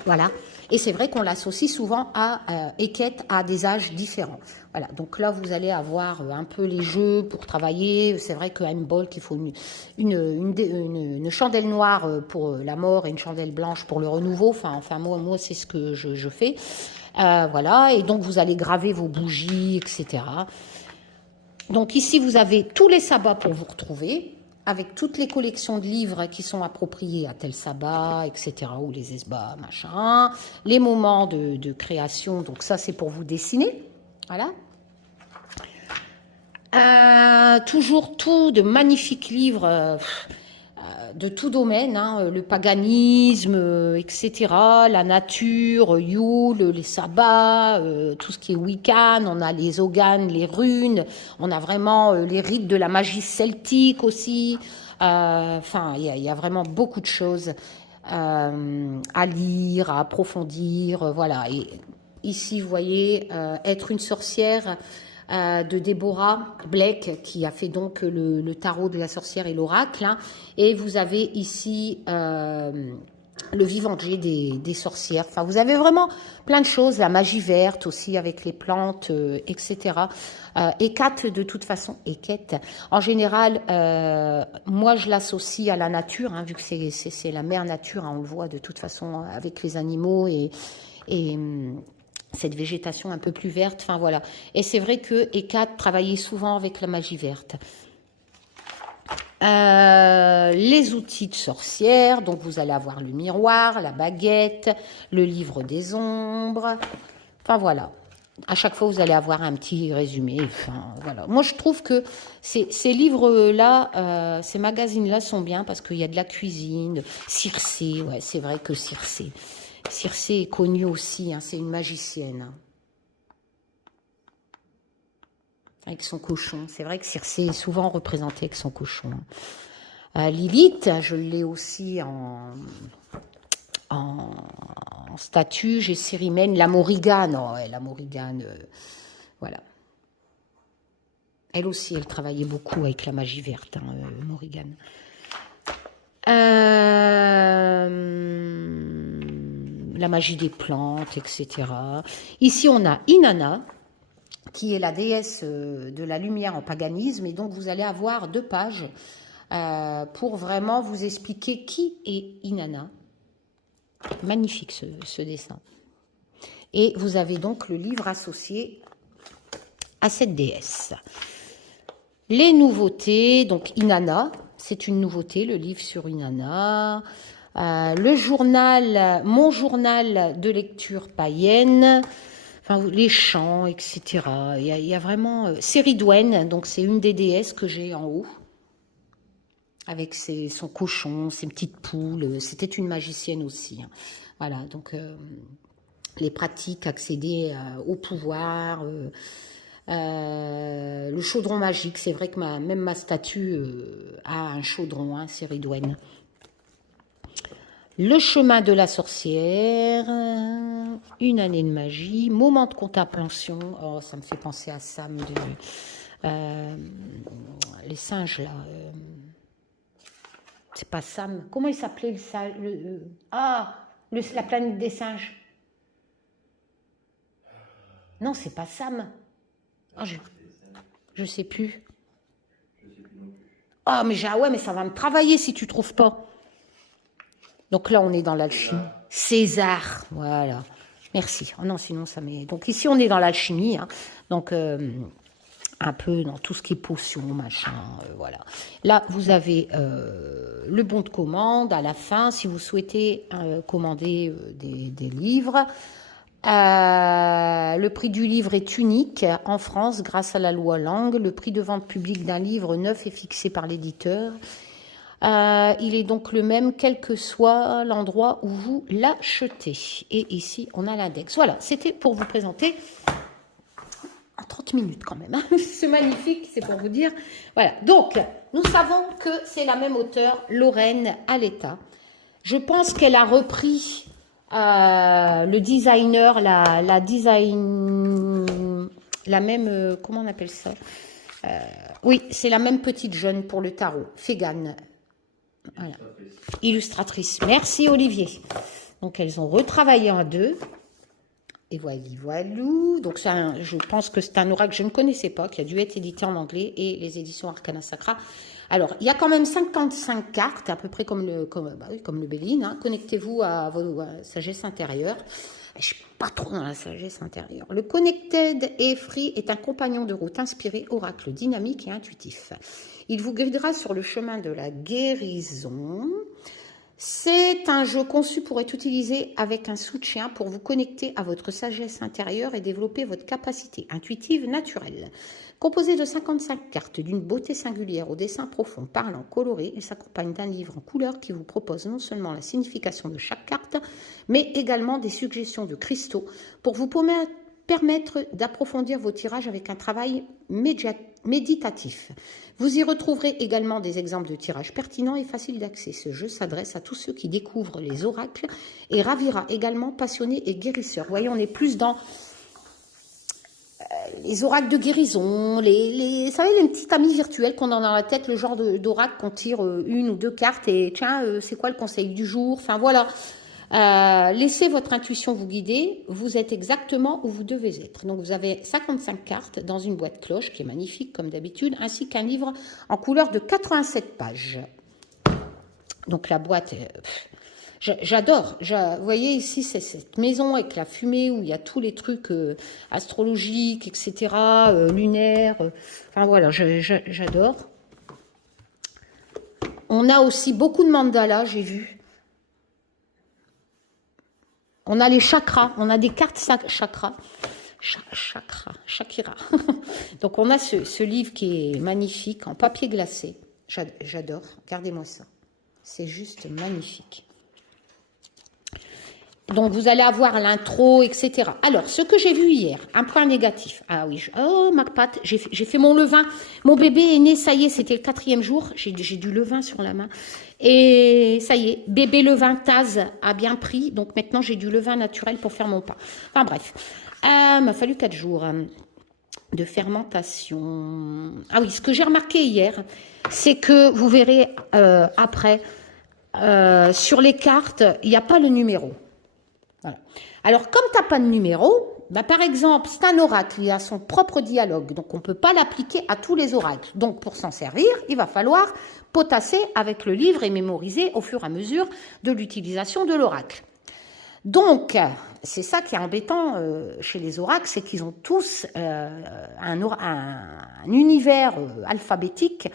Voilà. Et c'est vrai qu'on l'associe souvent à Heket à des âges différents. Voilà. Donc là, vous allez avoir un peu les jeux pour travailler. C'est vrai qu'à Imbolc, il faut une chandelle noire pour la mort et une chandelle blanche pour le renouveau. Enfin moi c'est ce que je fais. Voilà. Et donc, vous allez graver vos bougies, etc. Donc ici, vous avez tous les sabbats pour vous retrouver, avec toutes les collections de livres qui sont appropriés à tel sabbat, etc., ou les esbats, machin, les moments de création, donc ça c'est pour vous dessiner, voilà. Toujours tout de magnifiques livres de tout domaine, hein, le paganisme, etc., la nature, Yule, les sabbats, tout ce qui est Wiccan, on a les Ogham, les runes, on a vraiment les rites de la magie celtique aussi, enfin, il y a vraiment beaucoup de choses à lire, à approfondir, voilà. Et ici, vous voyez, être une sorcière de Deborah Blake, qui a fait donc le tarot de la sorcière et l'oracle, hein. Et vous avez ici le Vivanger des sorcières. Enfin, vous avez vraiment plein de choses, la magie verte aussi avec les plantes, etc. Hecate, de toute façon, Heket, en général, moi je l'associe à la nature, hein, vu que c'est la mère nature, hein, on le voit de toute façon avec les animaux et cette végétation un peu plus verte, enfin voilà. Et c'est vrai que Hecate travaillait souvent avec la magie verte. Les outils de sorcière, donc vous allez avoir le miroir, la baguette, le livre des ombres, enfin voilà. À chaque fois, vous allez avoir un petit résumé. Enfin, voilà. Moi, je trouve que ces livres-là, ces magazines-là sont bien parce qu'il y a de la cuisine. Circé, ouais, c'est vrai que Circé est connue aussi, hein, c'est une magicienne. Hein. Avec son cochon. C'est vrai que Circé est souvent représentée avec son cochon. Lilith, je l'ai aussi en statue. J'ai Cérimène, la Morrigan. Oh, ouais, la Morrigan, voilà. Elle aussi, elle travaillait beaucoup avec la magie verte, hein, Morrigan. La magie des plantes, etc. Ici, on a Inanna, qui est la déesse de la lumière en paganisme. Et donc, vous allez avoir 2 pages pour vraiment vous expliquer qui est Inanna. Magnifique ce dessin. Et vous avez donc le livre associé à cette déesse. Les nouveautés, donc Inanna, c'est une nouveauté, le livre sur Inanna. Le journal, mon journal de lecture païenne, enfin, les chants, etc. Il y a vraiment... c'est Ridwen, donc c'est une des déesses que j'ai en haut, avec son cochon, ses petites poules. C'était une magicienne aussi. Hein. Voilà, donc les pratiques, accéder au pouvoir... le chaudron magique, c'est vrai que même ma statue a un chaudron, hein, c'est Ridwen. Le chemin de la sorcière, une année de magie, moment de contemplation. Oh, ça me fait penser à Sam les singes là. C'est pas Sam. Comment il s'appelait le singe la planète des singes. Non, c'est pas Sam. Oh, je sais plus. Ah, mais ouais, mais ça va me travailler si tu trouves pas. Donc là, on est dans l'alchimie. César, voilà. Merci. Oh non, sinon ça met. Donc ici, on est dans l'alchimie. Hein. Donc un peu dans tout ce qui est potion, machin, voilà. Là, vous avez le bon de commande à la fin si vous souhaitez commander des livres. Le prix du livre est unique en France grâce à la loi Langue. Le prix de vente publique d'un livre neuf est fixé par l'éditeur. Il est donc le même quel que soit l'endroit où vous l'achetez. Et ici, on a l'index. Voilà, c'était pour vous présenter en 30 minutes quand même. Hein. C'est magnifique, c'est pour vous dire. Voilà, donc, nous savons que c'est la même auteure, Lorraine Aletta. Je pense qu'elle a repris le designer, la même, comment on appelle ça oui, c'est la même petite jeune pour le tarot, Fegan. Voilà. Illustratrice. Merci Olivier. Donc elles ont retravaillé en deux. Et voilou. Donc je pense que c'est un oracle que je ne connaissais pas, qui a dû être édité en anglais, et les éditions Arcana Sacra. Alors, il y a quand même 55 cartes, à peu près comme le Béline. Hein. Connectez-vous à vos sagesse intérieure. Je ne suis pas trop dans la sagesse intérieure. Le Connected Free est un compagnon de route inspiré, oracle dynamique et intuitif. Il vous guidera sur le chemin de la guérison. C'est un jeu conçu pour être utilisé avec un soutien pour vous connecter à votre sagesse intérieure et développer votre capacité intuitive naturelle. Composé de 55 cartes d'une beauté singulière, au dessin profond, parlant, coloré, il s'accompagne d'un livre en couleur qui vous propose non seulement la signification de chaque carte, mais également des suggestions de cristaux pour vous permettre d'approfondir vos tirages avec un travail méditatif. Vous y retrouverez également des exemples de tirages pertinents et faciles d'accès. Ce jeu s'adresse à tous ceux qui découvrent les oracles et ravira également passionnés et guérisseurs. Vous voyez, on est plus dans les oracles de guérison, vous savez, les petits amis virtuels qu'on a dans la tête, le genre d'oracle qu'on tire une ou deux cartes et tiens, c'est quoi le conseil du jour? Enfin voilà. Laissez votre intuition vous guider, vous êtes exactement où vous devez être. Donc vous avez 55 cartes dans une boîte cloche qui est magnifique comme d'habitude, ainsi qu'un livre en couleur de 87 pages. Donc la boîte, j'adore. Vous voyez ici, c'est cette maison avec la fumée où il y a tous les trucs astrologiques, etc., lunaires. Enfin voilà, j'adore. On a aussi beaucoup de mandalas, j'ai vu. On a les chakras, on a des cartes chakras. Shakira. Donc on a ce livre qui est magnifique, en papier glacé. J'adore, regardez-moi ça. C'est juste magnifique. Donc vous allez avoir l'intro, etc. Alors, ce que j'ai vu hier, un point négatif. Ah oui, oh ma patte, j'ai fait mon levain. Mon bébé est né, ça y est, c'était le 4e jour. J'ai du levain sur la main. Et ça y est, bébé levain Taz a bien pris. Donc maintenant, j'ai du levain naturel pour faire mon pain. Enfin bref, il m'a fallu 4 jours de fermentation. Ah oui, ce que j'ai remarqué hier, c'est que vous verrez après, sur les cartes, il n'y a pas le numéro. Voilà. Alors, comme tu n'as pas de numéro, bah, par exemple, c'est un oracle, il a son propre dialogue, donc on ne peut pas l'appliquer à tous les oracles. Donc, pour s'en servir, il va falloir potasser avec le livre et mémoriser au fur et à mesure de l'utilisation de l'oracle. Donc, c'est ça qui est embêtant chez les oracles, c'est qu'ils ont tous un univers alphabétique,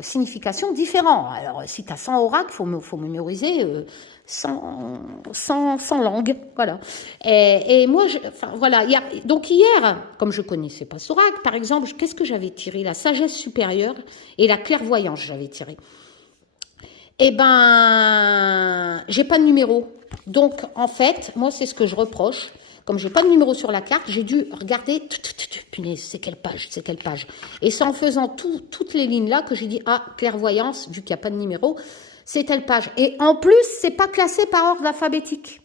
signification différent. Alors, si tu as 100 oracles, il faut mémoriser 100 langues. Voilà. Et moi, voilà. Donc, hier, comme je ne connaissais pas cet oracle, par exemple, qu'est-ce que j'avais tiré? La sagesse supérieure et la clairvoyance, j'avais tiré. Eh ben, j'ai pas de numéro. Donc, en fait, moi, c'est ce que je reproche. Comme j'ai pas de numéro sur la carte, j'ai dû regarder, punaise, c'est quelle page, c'est quelle page. Et c'est en faisant toutes les lignes là que j'ai dit, ah, clairvoyance, vu qu'il n'y a pas de numéro, c'est telle page. Et en plus, c'est pas classé par ordre alphabétique.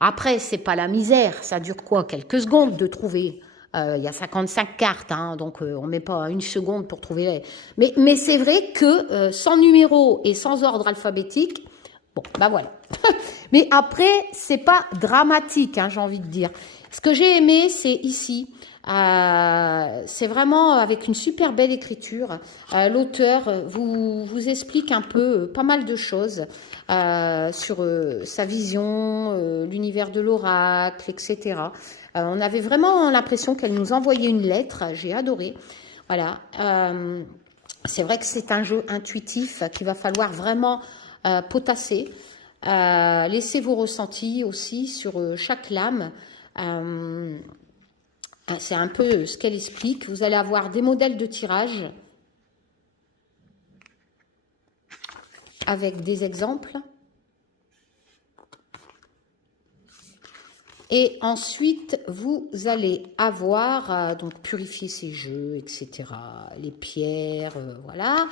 Après, c'est pas la misère, ça dure quoi? Quelques secondes de trouver. Il y a 55 cartes, hein, donc on ne met pas une seconde pour trouver les... Mais c'est vrai que sans numéro et sans ordre alphabétique, bon, ben voilà. Mais après, c'est pas dramatique, hein, j'ai envie de dire. Ce que j'ai aimé, c'est ici. C'est vraiment avec une super belle écriture. L'auteur vous explique un peu pas mal de choses sur sa vision, l'univers de l'oracle, etc. On avait vraiment l'impression qu'elle nous envoyait une lettre. J'ai adoré. Voilà. C'est vrai que c'est un jeu intuitif qu'il va falloir vraiment potasser. Laissez vos ressentis aussi sur chaque lame. C'est un peu ce qu'elle explique. Vous allez avoir des modèles de tirage avec des exemples. Et ensuite, vous allez avoir, donc, purifier ces jeux, etc. Les pierres, voilà.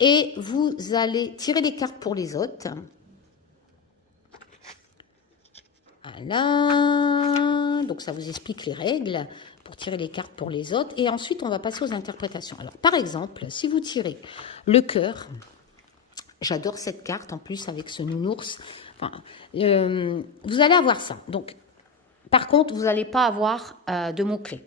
Et vous allez tirer les cartes pour les autres. Voilà. Donc, ça vous explique les règles pour tirer les cartes pour les autres. Et ensuite, on va passer aux interprétations. Alors, par exemple, si vous tirez le cœur, j'adore cette carte, en plus, avec ce nounours. Enfin, vous allez avoir ça. Donc, par contre, vous n'allez pas avoir de mots-clés.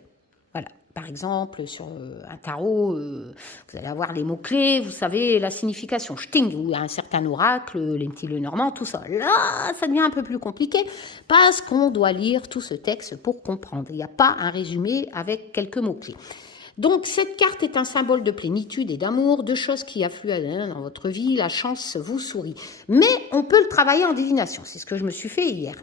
Voilà. Par exemple, sur un tarot, vous allez avoir les mots-clés, vous savez, la signification. Sting, ou un certain oracle, le normand, tout ça. Là, ça devient un peu plus compliqué parce qu'on doit lire tout ce texte pour comprendre. Il n'y a pas un résumé avec quelques mots-clés. Donc, cette carte est un symbole de plénitude et d'amour, de choses qui affluent dans votre vie, la chance vous sourit. Mais on peut le travailler en divination, c'est ce que je me suis fait hier.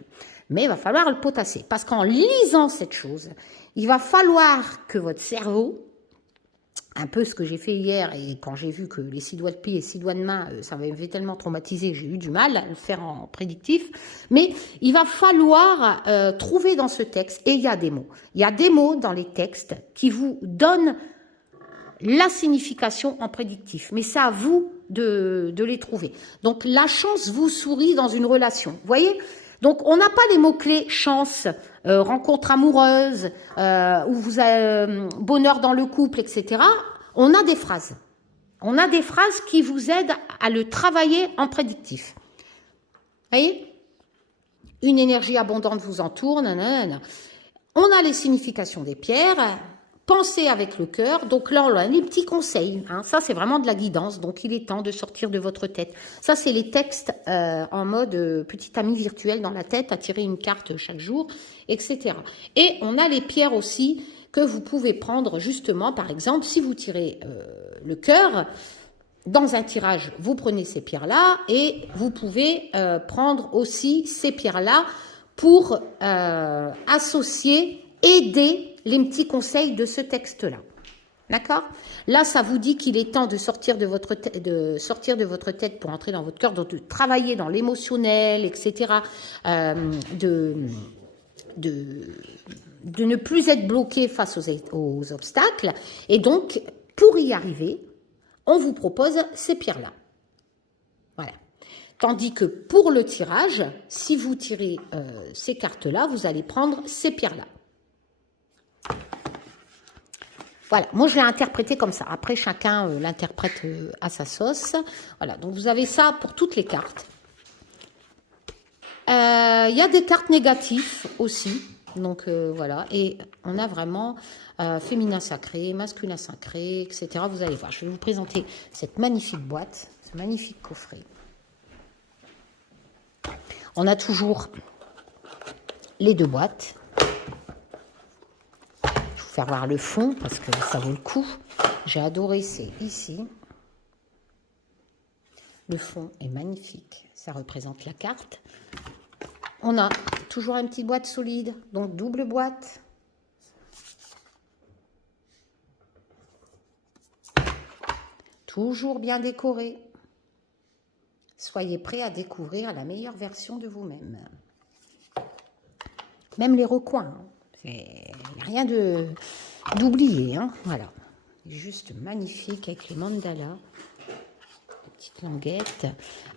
Mais il va falloir le potasser, parce qu'en lisant cette chose, il va falloir que votre cerveau, un peu ce que j'ai fait hier, et quand j'ai vu que les 6 doigts de pied et 6 doigts de main, ça m'avait tellement traumatisé, j'ai eu du mal à le faire en prédictif, mais il va falloir trouver dans ce texte, et il y a des mots. Il y a des mots dans les textes qui vous donnent la signification en prédictif, mais c'est à vous de les trouver. Donc la chance vous sourit dans une relation, vous voyez ? Donc, on n'a pas les mots-clés chance, rencontre amoureuse, ou vous avez bonheur dans le couple, etc. On a des phrases. On a des phrases qui vous aident à le travailler en prédictif. Vous voyez ? Une énergie abondante vous entoure, nanana. On a les significations des pierres. Pensez avec le cœur. Donc là, on a les petits conseils. Hein. Ça, c'est vraiment de la guidance. Donc, il est temps de sortir de votre tête. Ça, c'est les textes en mode petit ami virtuel dans la tête, à tirer une carte chaque jour, etc. Et on a les pierres aussi que vous pouvez prendre justement, par exemple, si vous tirez le cœur, dans un tirage, vous prenez ces pierres-là et vous pouvez prendre aussi ces pierres-là pour associer, aider les petits conseils de ce texte-là. D'accord ? Là, ça vous dit qu'il est temps de sortir de votre tête pour entrer dans votre cœur, donc de travailler dans l'émotionnel, etc. De ne plus être bloqué face aux obstacles. Et donc, pour y arriver, on vous propose ces pierres-là. Voilà. Tandis que pour le tirage, si vous tirez ces cartes-là, vous allez prendre ces pierres-là. Voilà, moi je l'ai interprété comme ça. Après, chacun l'interprète à sa sauce. Voilà, donc vous avez ça pour toutes les cartes. Il y a des cartes négatives aussi. Donc voilà, et on a vraiment féminin sacré, masculin sacré, etc. Vous allez voir, je vais vous présenter cette magnifique boîte, ce magnifique coffret. On a toujours les 2 boîtes. Faire voir le fond parce que ça vaut le coup. J'ai adoré, c'est ici. Le fond est magnifique. Ça représente la carte. On a toujours une petite boîte solide, donc double boîte. Toujours bien décorée. Soyez prêts à découvrir la meilleure version de vous-même. Même les recoins. Il n'y a rien d'oublié. Hein, voilà. Juste magnifique avec les mandalas. La petite languette.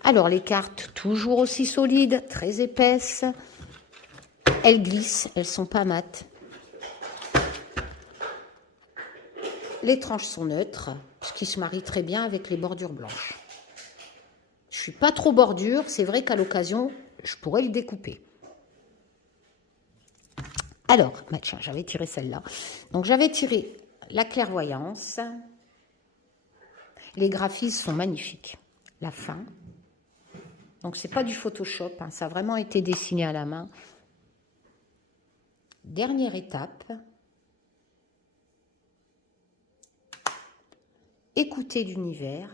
Alors, les cartes, toujours aussi solides, très épaisses. Elles glissent, elles ne sont pas mates. Les tranches sont neutres, ce qui se marie très bien avec les bordures blanches. Je ne suis pas trop bordure. C'est vrai qu'à l'occasion, je pourrais le découper. Alors, bah tiens, j'avais tiré celle-là. Donc, j'avais tiré la clairvoyance. Les graphismes sont magnifiques. La fin. Donc, c'est pas du Photoshop. Hein, ça a vraiment été dessiné à la main. Dernière étape. Écoutez l'univers.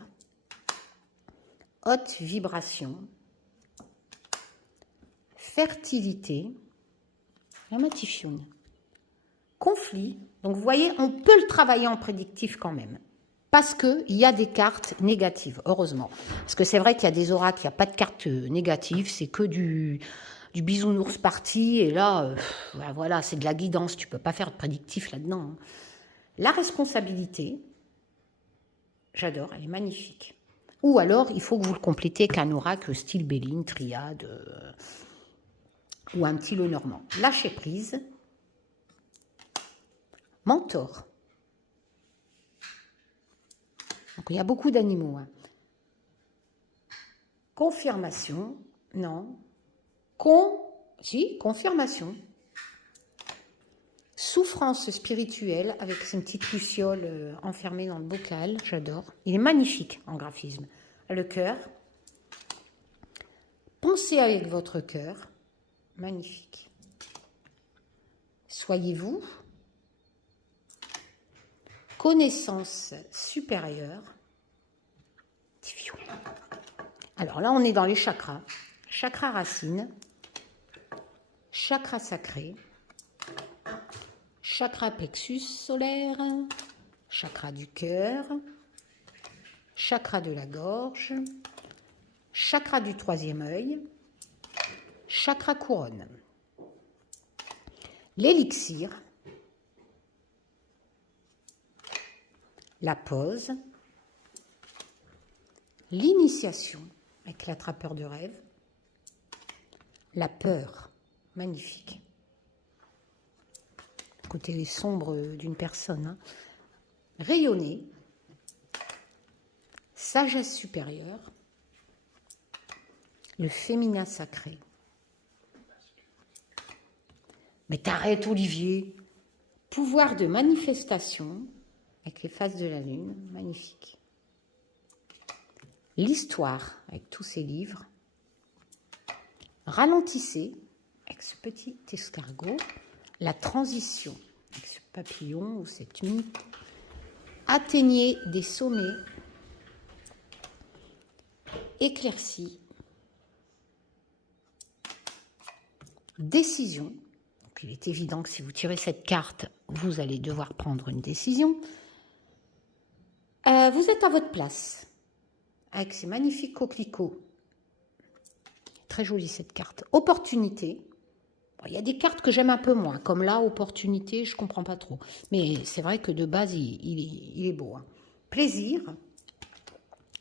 Haute vibration. Fertilité. La matifione. Conflit. Donc, vous voyez, on peut le travailler en prédictif quand même. Parce qu'il y a des cartes négatives, heureusement. Parce que c'est vrai qu'il y a des oracles, il n'y a pas de cartes négatives, c'est que du du bisounours parti, et là, ben voilà, c'est de la guidance, tu ne peux pas faire de prédictif là-dedans. Hein. La responsabilité, j'adore, elle est magnifique. Ou alors, il faut que vous le complétez avec un oracle style Béline, Triade, ou un petit Lenormand. Lâcher prise, mentor. Donc, il y a beaucoup d'animaux. Hein. Confirmation, non. Confirmation. Souffrance spirituelle avec une petite luciole enfermée dans le bocal, j'adore. Il est magnifique en graphisme. Le cœur. Pensez avec votre cœur. Magnifique. Soyez-vous. Connaissance supérieure. Alors là, on est dans les chakras. Chakra racine. Chakra sacré. Chakra plexus solaire, chakra du cœur, chakra de la gorge, chakra du troisième œil, chakra couronne. L'élixir, la pause, l'initiation avec l'attrapeur de rêve, la peur, magnifique. Côté sombre d'une personne. Hein. Rayonner, sagesse supérieure, le féminin sacré. Mais t'arrêtes, Olivier. Pouvoir de manifestation, avec les phases de la lune, magnifique. L'histoire, avec tous ces livres. Ralentissez, avec ce petit escargot. La transition, avec ce papillon ou cette nuit. Atteignez des sommets. Éclaircie. Décision. Donc, il est évident que si vous tirez cette carte, vous allez devoir prendre une décision. Vous êtes à votre place, avec ces magnifiques coquelicots. Très jolie cette carte. Opportunité. Il y a des cartes que j'aime un peu moins, comme là, opportunité, je ne comprends pas trop. Mais c'est vrai que de base, il est beau. Hein. Plaisir,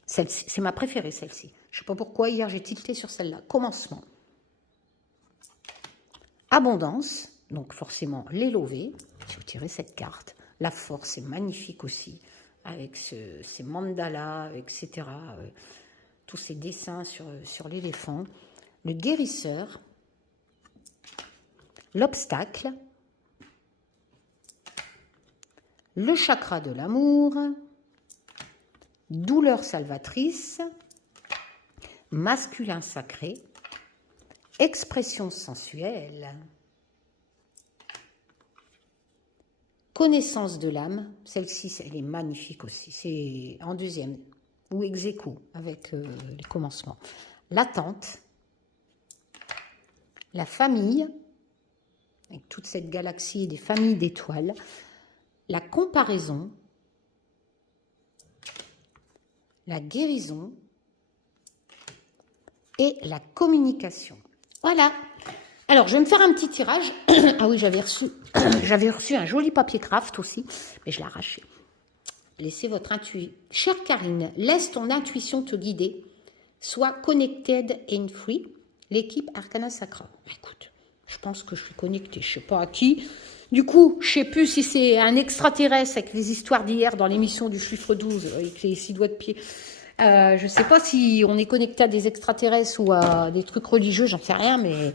c'est ma préférée, celle-ci. Je ne sais pas pourquoi, hier, j'ai tilté sur celle-là. Commencement. Abondance, donc forcément les lovés. Si vous tirez cette carte, la force est magnifique aussi, avec ces mandalas, etc. Tous ces dessins sur l'éléphant. Le guérisseur. L'obstacle, le chakra de l'amour, douleur salvatrice, masculin sacré, expression sensuelle, connaissance de l'âme, celle-ci, elle est magnifique aussi, c'est en deuxième, ou ex aequo avec les commencements. L'attente, la famille, avec toute cette galaxie et des familles d'étoiles, la comparaison, la guérison et la communication. Voilà. Alors, je vais me faire un petit tirage. Ah oui, j'avais reçu un joli papier craft aussi, mais je l'ai arraché. Laissez votre intuition. Chère Karine, laisse ton intuition te guider. Sois connected and free. L'équipe Arcana Sacra. Écoute. Je pense que je suis connectée, je ne sais pas à qui. Du coup, je ne sais plus si c'est un extraterrestre avec les histoires d'hier dans l'émission du chiffre 12, avec les 6 doigts de pied. Je ne sais pas si on est connecté à des extraterrestres ou à des trucs religieux, j'en sais rien, mais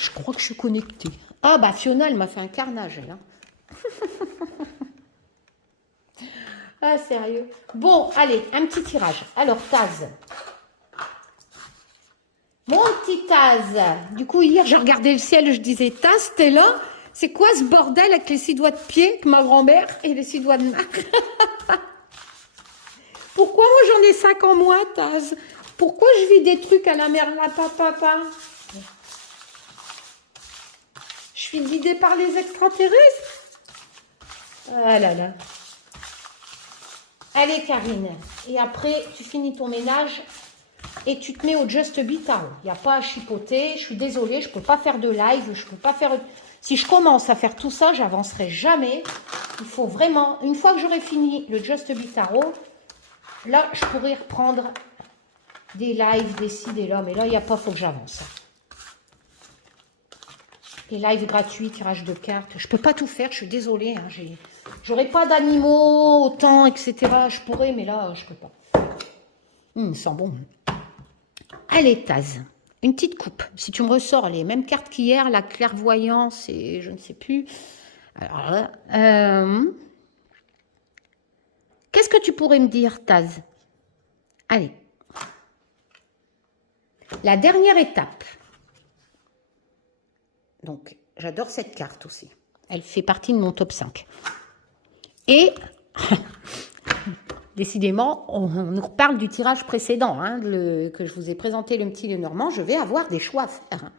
je crois que je suis connectée. Ah bah Fiona, elle m'a fait un carnage, elle. Hein. Ah, sérieux. Bon, allez, un petit tirage. Alors, Taz. Mon petit Taz, du coup hier je regardais le ciel et je disais Taz, t'es là? C'est quoi ce bordel avec les 6 doigts de pied que ma grand-mère et les 6 doigts de main? Pourquoi moi j'en ai 5 en moins, Taz? Pourquoi je vis des trucs à la mère, la papa? Je suis guidée par les extraterrestres? Ah là là. Allez Karine, et après tu finis ton ménage. et tu te mets au Just Beat Tarot. Il n'y a pas à chipoter. Je suis désolée, je ne peux pas faire de live. Je peux pas faire... Si je commence à faire tout ça, j'avancerai jamais. Il faut vraiment... Une fois que j'aurai fini le Just Beat Tarot, là, je pourrai reprendre des lives, des ci, des là. Mais là, il n'y a pas, il faut que j'avance. Les lives gratuits, tirage de cartes. Je ne peux pas tout faire, je suis désolée. Hein, j'aurais pas d'animaux, autant, etc. Je pourrais, mais là, je ne peux pas. Il sent bon. Allez, Taz, une petite coupe. Si tu me ressors les mêmes cartes qu'hier, la clairvoyance et je ne sais plus. Alors là, qu'est-ce que tu pourrais me dire, Taz? Allez. La dernière étape. Donc, j'adore cette carte aussi. Elle fait partie de mon top 5. Et, décidément, on nous reparle du tirage précédent, hein, que je vous ai présenté, le petit Lenormand. Je vais avoir des choix à faire.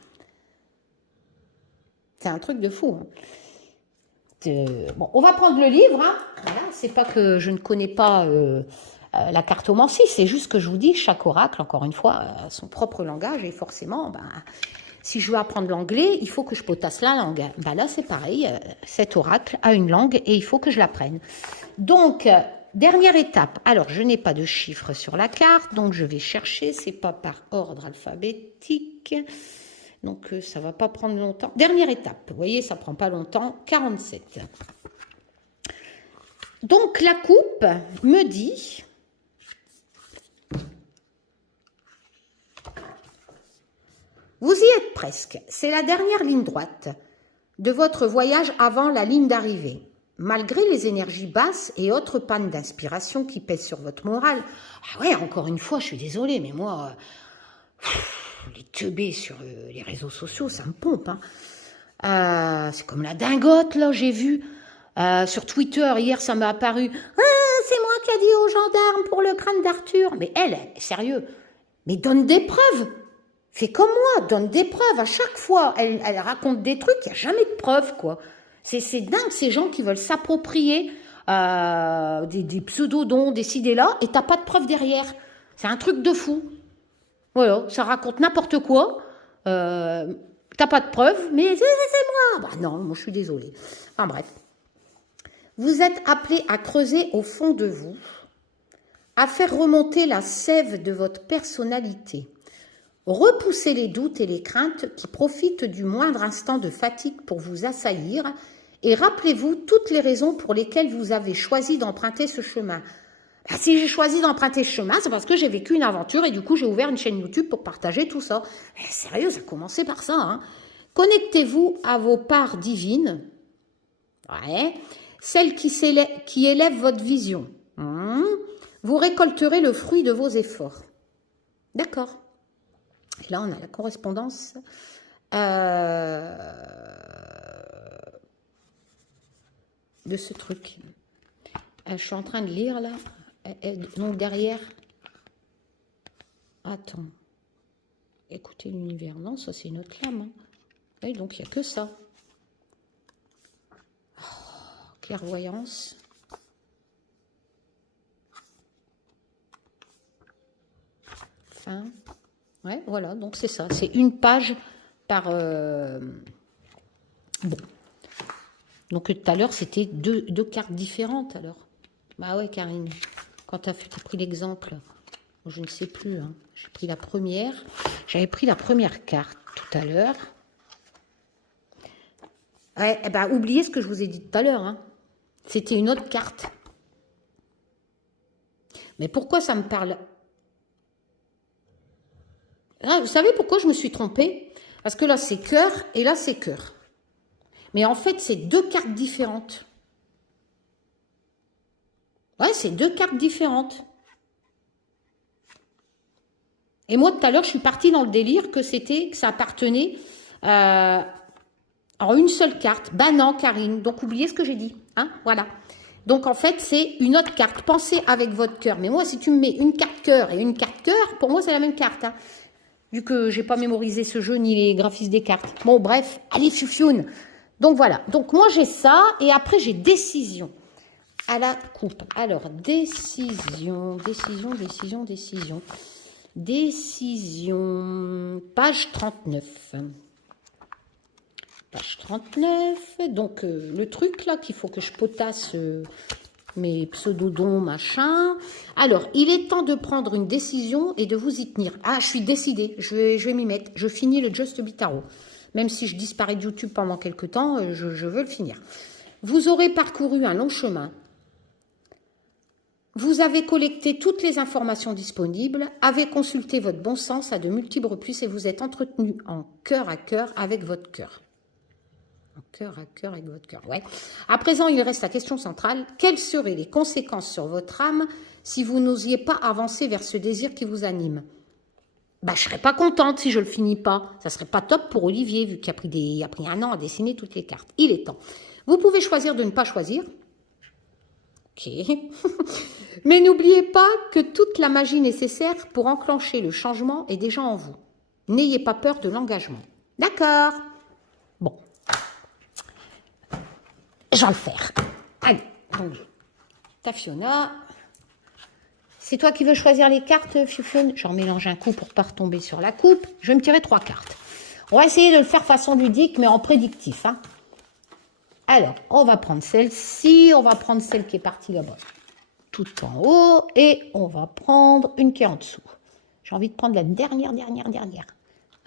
C'est un truc de fou. Hein. Bon, on va prendre le livre. Hein. Voilà, c'est pas que je ne connais pas la cartomancie, c'est juste que je vous dis, chaque oracle, encore une fois, a son propre langage. Et forcément, si je veux apprendre l'anglais, il faut que je potasse la langue. Là, c'est pareil. Cet oracle a une langue et il faut que je l'apprenne. Donc, dernière étape. Alors, je n'ai pas de chiffres sur la carte, donc je vais chercher. C'est pas par ordre alphabétique. Donc, ça ne va pas prendre longtemps. Dernière étape. Vous voyez, ça ne prend pas longtemps. 47. Donc, la coupe me dit... Vous y êtes presque. C'est la dernière ligne droite de votre voyage avant la ligne d'arrivée. Malgré les énergies basses et autres pannes d'inspiration qui pèsent sur votre morale. Ah ouais, encore une fois, je suis désolée, mais moi, les teubés sur les réseaux sociaux, ça me pompe. Hein. C'est comme la dingote, là, j'ai vu. Sur Twitter, hier, ça m'est apparu. Ah, c'est moi qui ai dit aux gendarmes pour le crâne d'Arthur. Mais elle, sérieux, mais donne des preuves. Fais comme moi, donne des preuves. À chaque fois, elle raconte des trucs, il n'y a jamais de preuves, quoi. C'est dingue, ces gens qui veulent s'approprier des pseudo-dons, des ci-des-là, et t'as pas de preuves derrière. C'est un truc de fou. Voilà, ça raconte n'importe quoi. T'as pas de preuves, mais c'est moi. Non, moi je suis désolée. Enfin bref. Vous êtes appelé à creuser au fond de vous, à faire remonter la sève de votre personnalité. Repoussez les doutes et les craintes qui profitent du moindre instant de fatigue pour vous assaillir et rappelez-vous toutes les raisons pour lesquelles vous avez choisi d'emprunter ce chemin. Si j'ai choisi d'emprunter ce chemin, c'est parce que j'ai vécu une aventure et du coup j'ai ouvert une chaîne YouTube pour partager tout ça. Sérieux, ça a commencé par ça. Hein. Connectez-vous à vos parts divines, celles qui élèvent votre vision. Vous récolterez le fruit de vos efforts. D'accord. Et là, on a la correspondance de ce truc. Je suis en train de lire, là. Donc, derrière... Attends. Écoutez l'univers. Non, ça, c'est une autre lame. Hein. Oui, donc, il n'y a que ça. Oh, clairvoyance. Fin... Ouais, voilà, donc c'est ça. C'est une page par... Bon. Donc tout à l'heure, c'était deux cartes différentes, alors. Bah ouais, Karine. Quand tu as pris l'exemple, je ne sais plus. Hein. J'ai pris la première. J'avais pris la première carte tout à l'heure. Ouais, oubliez ce que je vous ai dit tout à l'heure. Hein. C'était une autre carte. Mais pourquoi ça me parle... Vous savez pourquoi je me suis trompée? Parce que là, c'est cœur et là, c'est cœur. Mais en fait, c'est deux cartes différentes. Ouais, c'est deux cartes différentes. Et moi, tout à l'heure, je suis partie dans le délire que ça appartenait en une seule carte. Ben non, Karine. Donc, oubliez ce que j'ai dit. Hein, voilà. Donc, en fait, c'est une autre carte. Pensez avec votre cœur. Mais moi, si tu me mets une carte cœur et une carte cœur, pour moi, c'est la même carte. Hein. Vu que j'ai pas mémorisé ce jeu ni les graphismes des cartes. Bon, bref, allez, fufioune. Donc, voilà. Donc, moi, j'ai ça. Et après, j'ai décision à la coupe. Alors, décision. Décision, page 39. Page 39. Donc, le truc là qu'il faut que je potasse mes pseudodons, machin. Alors, il est temps de prendre une décision et de vous y tenir. Ah, je suis décidée, je vais m'y mettre. Je finis le Just Bitaro. Même si je disparais de YouTube pendant quelques temps, je veux le finir. Vous aurez parcouru un long chemin. Vous avez collecté toutes les informations disponibles, avez consulté votre bon sens à de multiples reprises et vous êtes entretenu en cœur à cœur avec votre cœur. En cœur à cœur avec votre cœur, ouais. À présent, il reste la question centrale. Quelles seraient les conséquences sur votre âme si vous n'osiez pas avancer vers ce désir qui vous anime? Bah, je ne serais pas contente si je ne le finis pas. Ça ne serait pas top pour Olivier, vu qu'il a pris un an à dessiner toutes les cartes. Il est temps. Vous pouvez choisir de ne pas choisir. Ok. Mais n'oubliez pas que toute la magie nécessaire pour enclencher le changement est déjà en vous. N'ayez pas peur de l'engagement. D'accord. Bon. Je vais le faire. Allez. Donc, ta Fiona. C'est toi qui veux choisir les cartes, Fioufioune? J'en mélange un coup pour ne pas retomber sur la coupe. Je vais me tirer 3 cartes. On va essayer de le faire façon ludique, mais en prédictif. Hein. Alors, on va prendre celle-ci. On va prendre celle qui est partie là-bas, tout en haut. Et on va prendre une qui est en dessous. J'ai envie de prendre la dernière.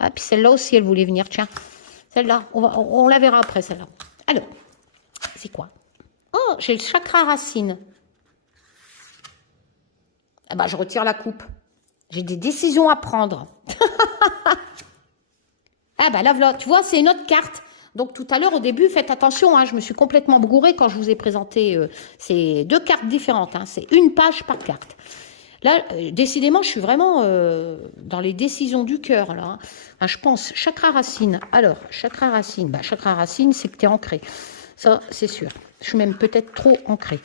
Ah, puis celle-là aussi, elle voulait venir. Tiens, celle-là, on la verra après, celle-là. Alors, c'est quoi? Oh, j'ai le chakra racine. Ah bah, je retire la coupe. J'ai des décisions à prendre. Ah bah là, voilà. Tu vois, c'est une autre carte. Donc tout à l'heure, au début, faites attention. Hein, je me suis complètement bourrée quand je vous ai présenté ces 2 cartes différentes. Hein, c'est une page par carte. Là, décidément, je suis vraiment dans les décisions du cœur. Là, hein. Enfin, je pense, chakra racine. Alors, chakra racine, chakra racine, c'est que tu es ancré. Ça, c'est sûr. Je suis même peut-être trop ancrée.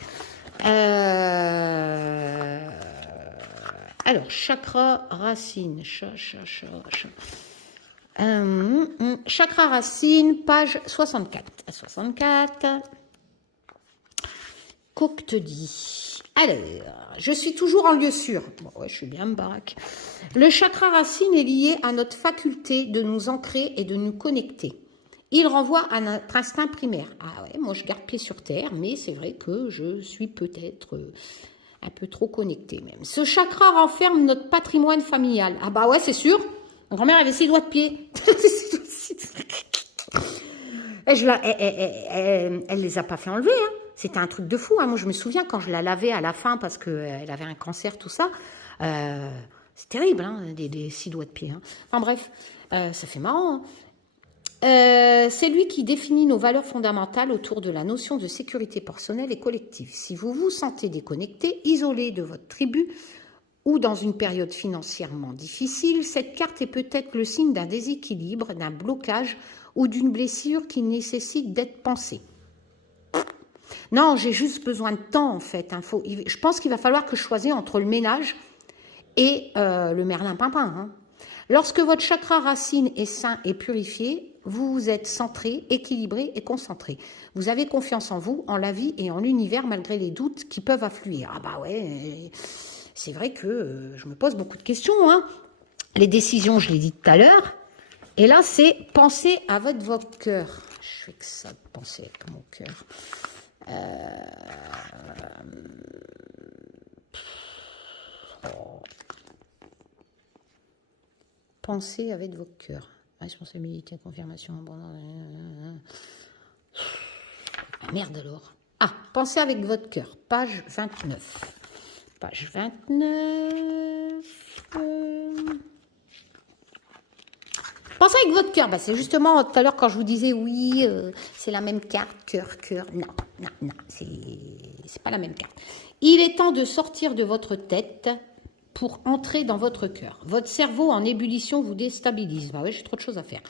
Alors, chakra racine. Chakra racine, page 64. 64. Coq te dit. Alors, je suis toujours en lieu sûr. Bon, ouais, je suis bien baraque. Le chakra racine est lié à notre faculté de nous ancrer et de nous connecter. Il renvoie à notre instinct primaire. Ah ouais, moi je garde pied sur terre, mais c'est vrai que je suis peut-être un peu trop connectée même. Ce chakra renferme notre patrimoine familial. Ah bah ouais, c'est sûr. Ma grand-mère avait 6 doigts de pied. Elle les a pas fait enlever. Hein. C'était un truc de fou. Hein. Moi, je me souviens quand je la lavais à la fin parce qu'elle avait un cancer, tout ça. C'est terrible, hein, des 6 doigts de pied. Hein. Enfin bref, ça fait marrant. Hein. C'est lui qui définit nos valeurs fondamentales autour de la notion de sécurité personnelle et collective. Si vous vous sentez déconnecté, isolé de votre tribu ou dans une période financièrement difficile, cette carte est peut-être le signe d'un déséquilibre, d'un blocage ou d'une blessure qui nécessite d'être pensée. Non, j'ai juste besoin de temps en fait. Hein. Je pense qu'il va falloir que je choisisse entre le ménage et le merlin-pimpin. Hein. Lorsque votre chakra racine est sain et purifié, vous êtes centré, équilibré et concentré. Vous avez confiance en vous, en la vie et en l'univers malgré les doutes qui peuvent affluer. Ah bah ouais, c'est vrai que je me pose beaucoup de questions. Hein. Les décisions, je l'ai dit tout à l'heure. Et là, c'est penser avec votre cœur. Je fais que ça de penser avec mon cœur. Pensez avec votre cœur. Responsabilité, confirmation, abandon. Merde alors. Ah, pensez avec votre cœur. Page 29. Page 29. Pensez avec votre cœur. C'est justement tout à l'heure quand je vous disais oui, c'est la même carte, cœur. Non, c'est pas la même carte. Il est temps de sortir de votre tête pour entrer dans votre cœur. Votre cerveau en ébullition vous déstabilise. Bah ouais, j'ai trop de choses à faire.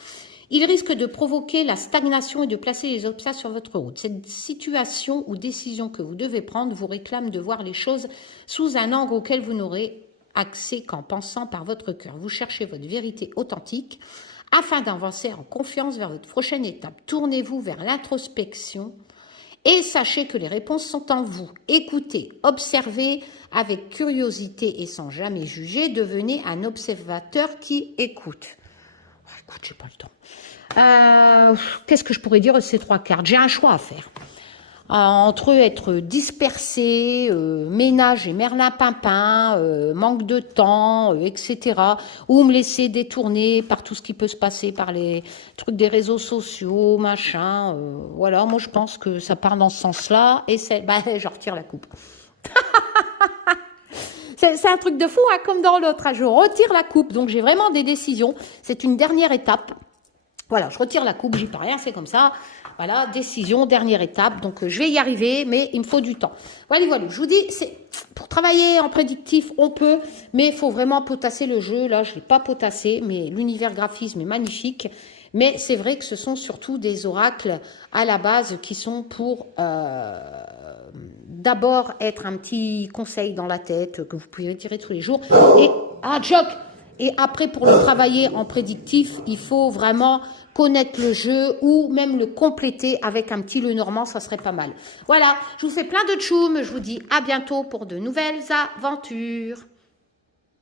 Il risque de provoquer la stagnation et de placer les obstacles sur votre route. Cette situation ou décision que vous devez prendre vous réclame de voir les choses sous un angle auquel vous n'aurez accès qu'en pensant par votre cœur. Vous cherchez votre vérité authentique afin d'avancer en confiance vers votre prochaine étape. Tournez-vous vers l'introspection Et sachez que les réponses sont en vous. Écoutez, observez avec curiosité et sans jamais juger. Devenez un observateur qui écoute. Oh, écoute, j'ai pas le temps. Qu'est-ce que je pourrais dire de ces 3 cartes? J'ai un choix à faire. Entre être dispersé, ménage et merlin-pimpin, manque de temps, etc. Ou me laisser détourner par tout ce qui peut se passer, par les trucs des réseaux sociaux, machin. Voilà, moi je pense que ça part dans ce sens-là. Et c'est, je retire la coupe. C'est un truc de fou, hein, comme dans l'autre. Hein, je retire la coupe, donc j'ai vraiment des décisions. C'est une dernière étape. Voilà, je retire la coupe, j'y peux rien, c'est comme ça. Voilà, décision, dernière étape. Donc, je vais y arriver, mais il me faut du temps. Voilà, je vous dis, c'est pour travailler en prédictif, on peut, mais il faut vraiment potasser le jeu. Là, je ne l'ai pas potassé, mais l'univers graphisme est magnifique. Mais c'est vrai que ce sont surtout des oracles à la base qui sont pour d'abord être un petit conseil dans la tête que vous pouvez retirer tous les jours. Et, joke. Et après, pour le travailler en prédictif, il faut vraiment connaître le jeu ou même le compléter avec un petit Lenormand, ça serait pas mal. Voilà, je vous fais plein de tchoum, je vous dis à bientôt pour de nouvelles aventures.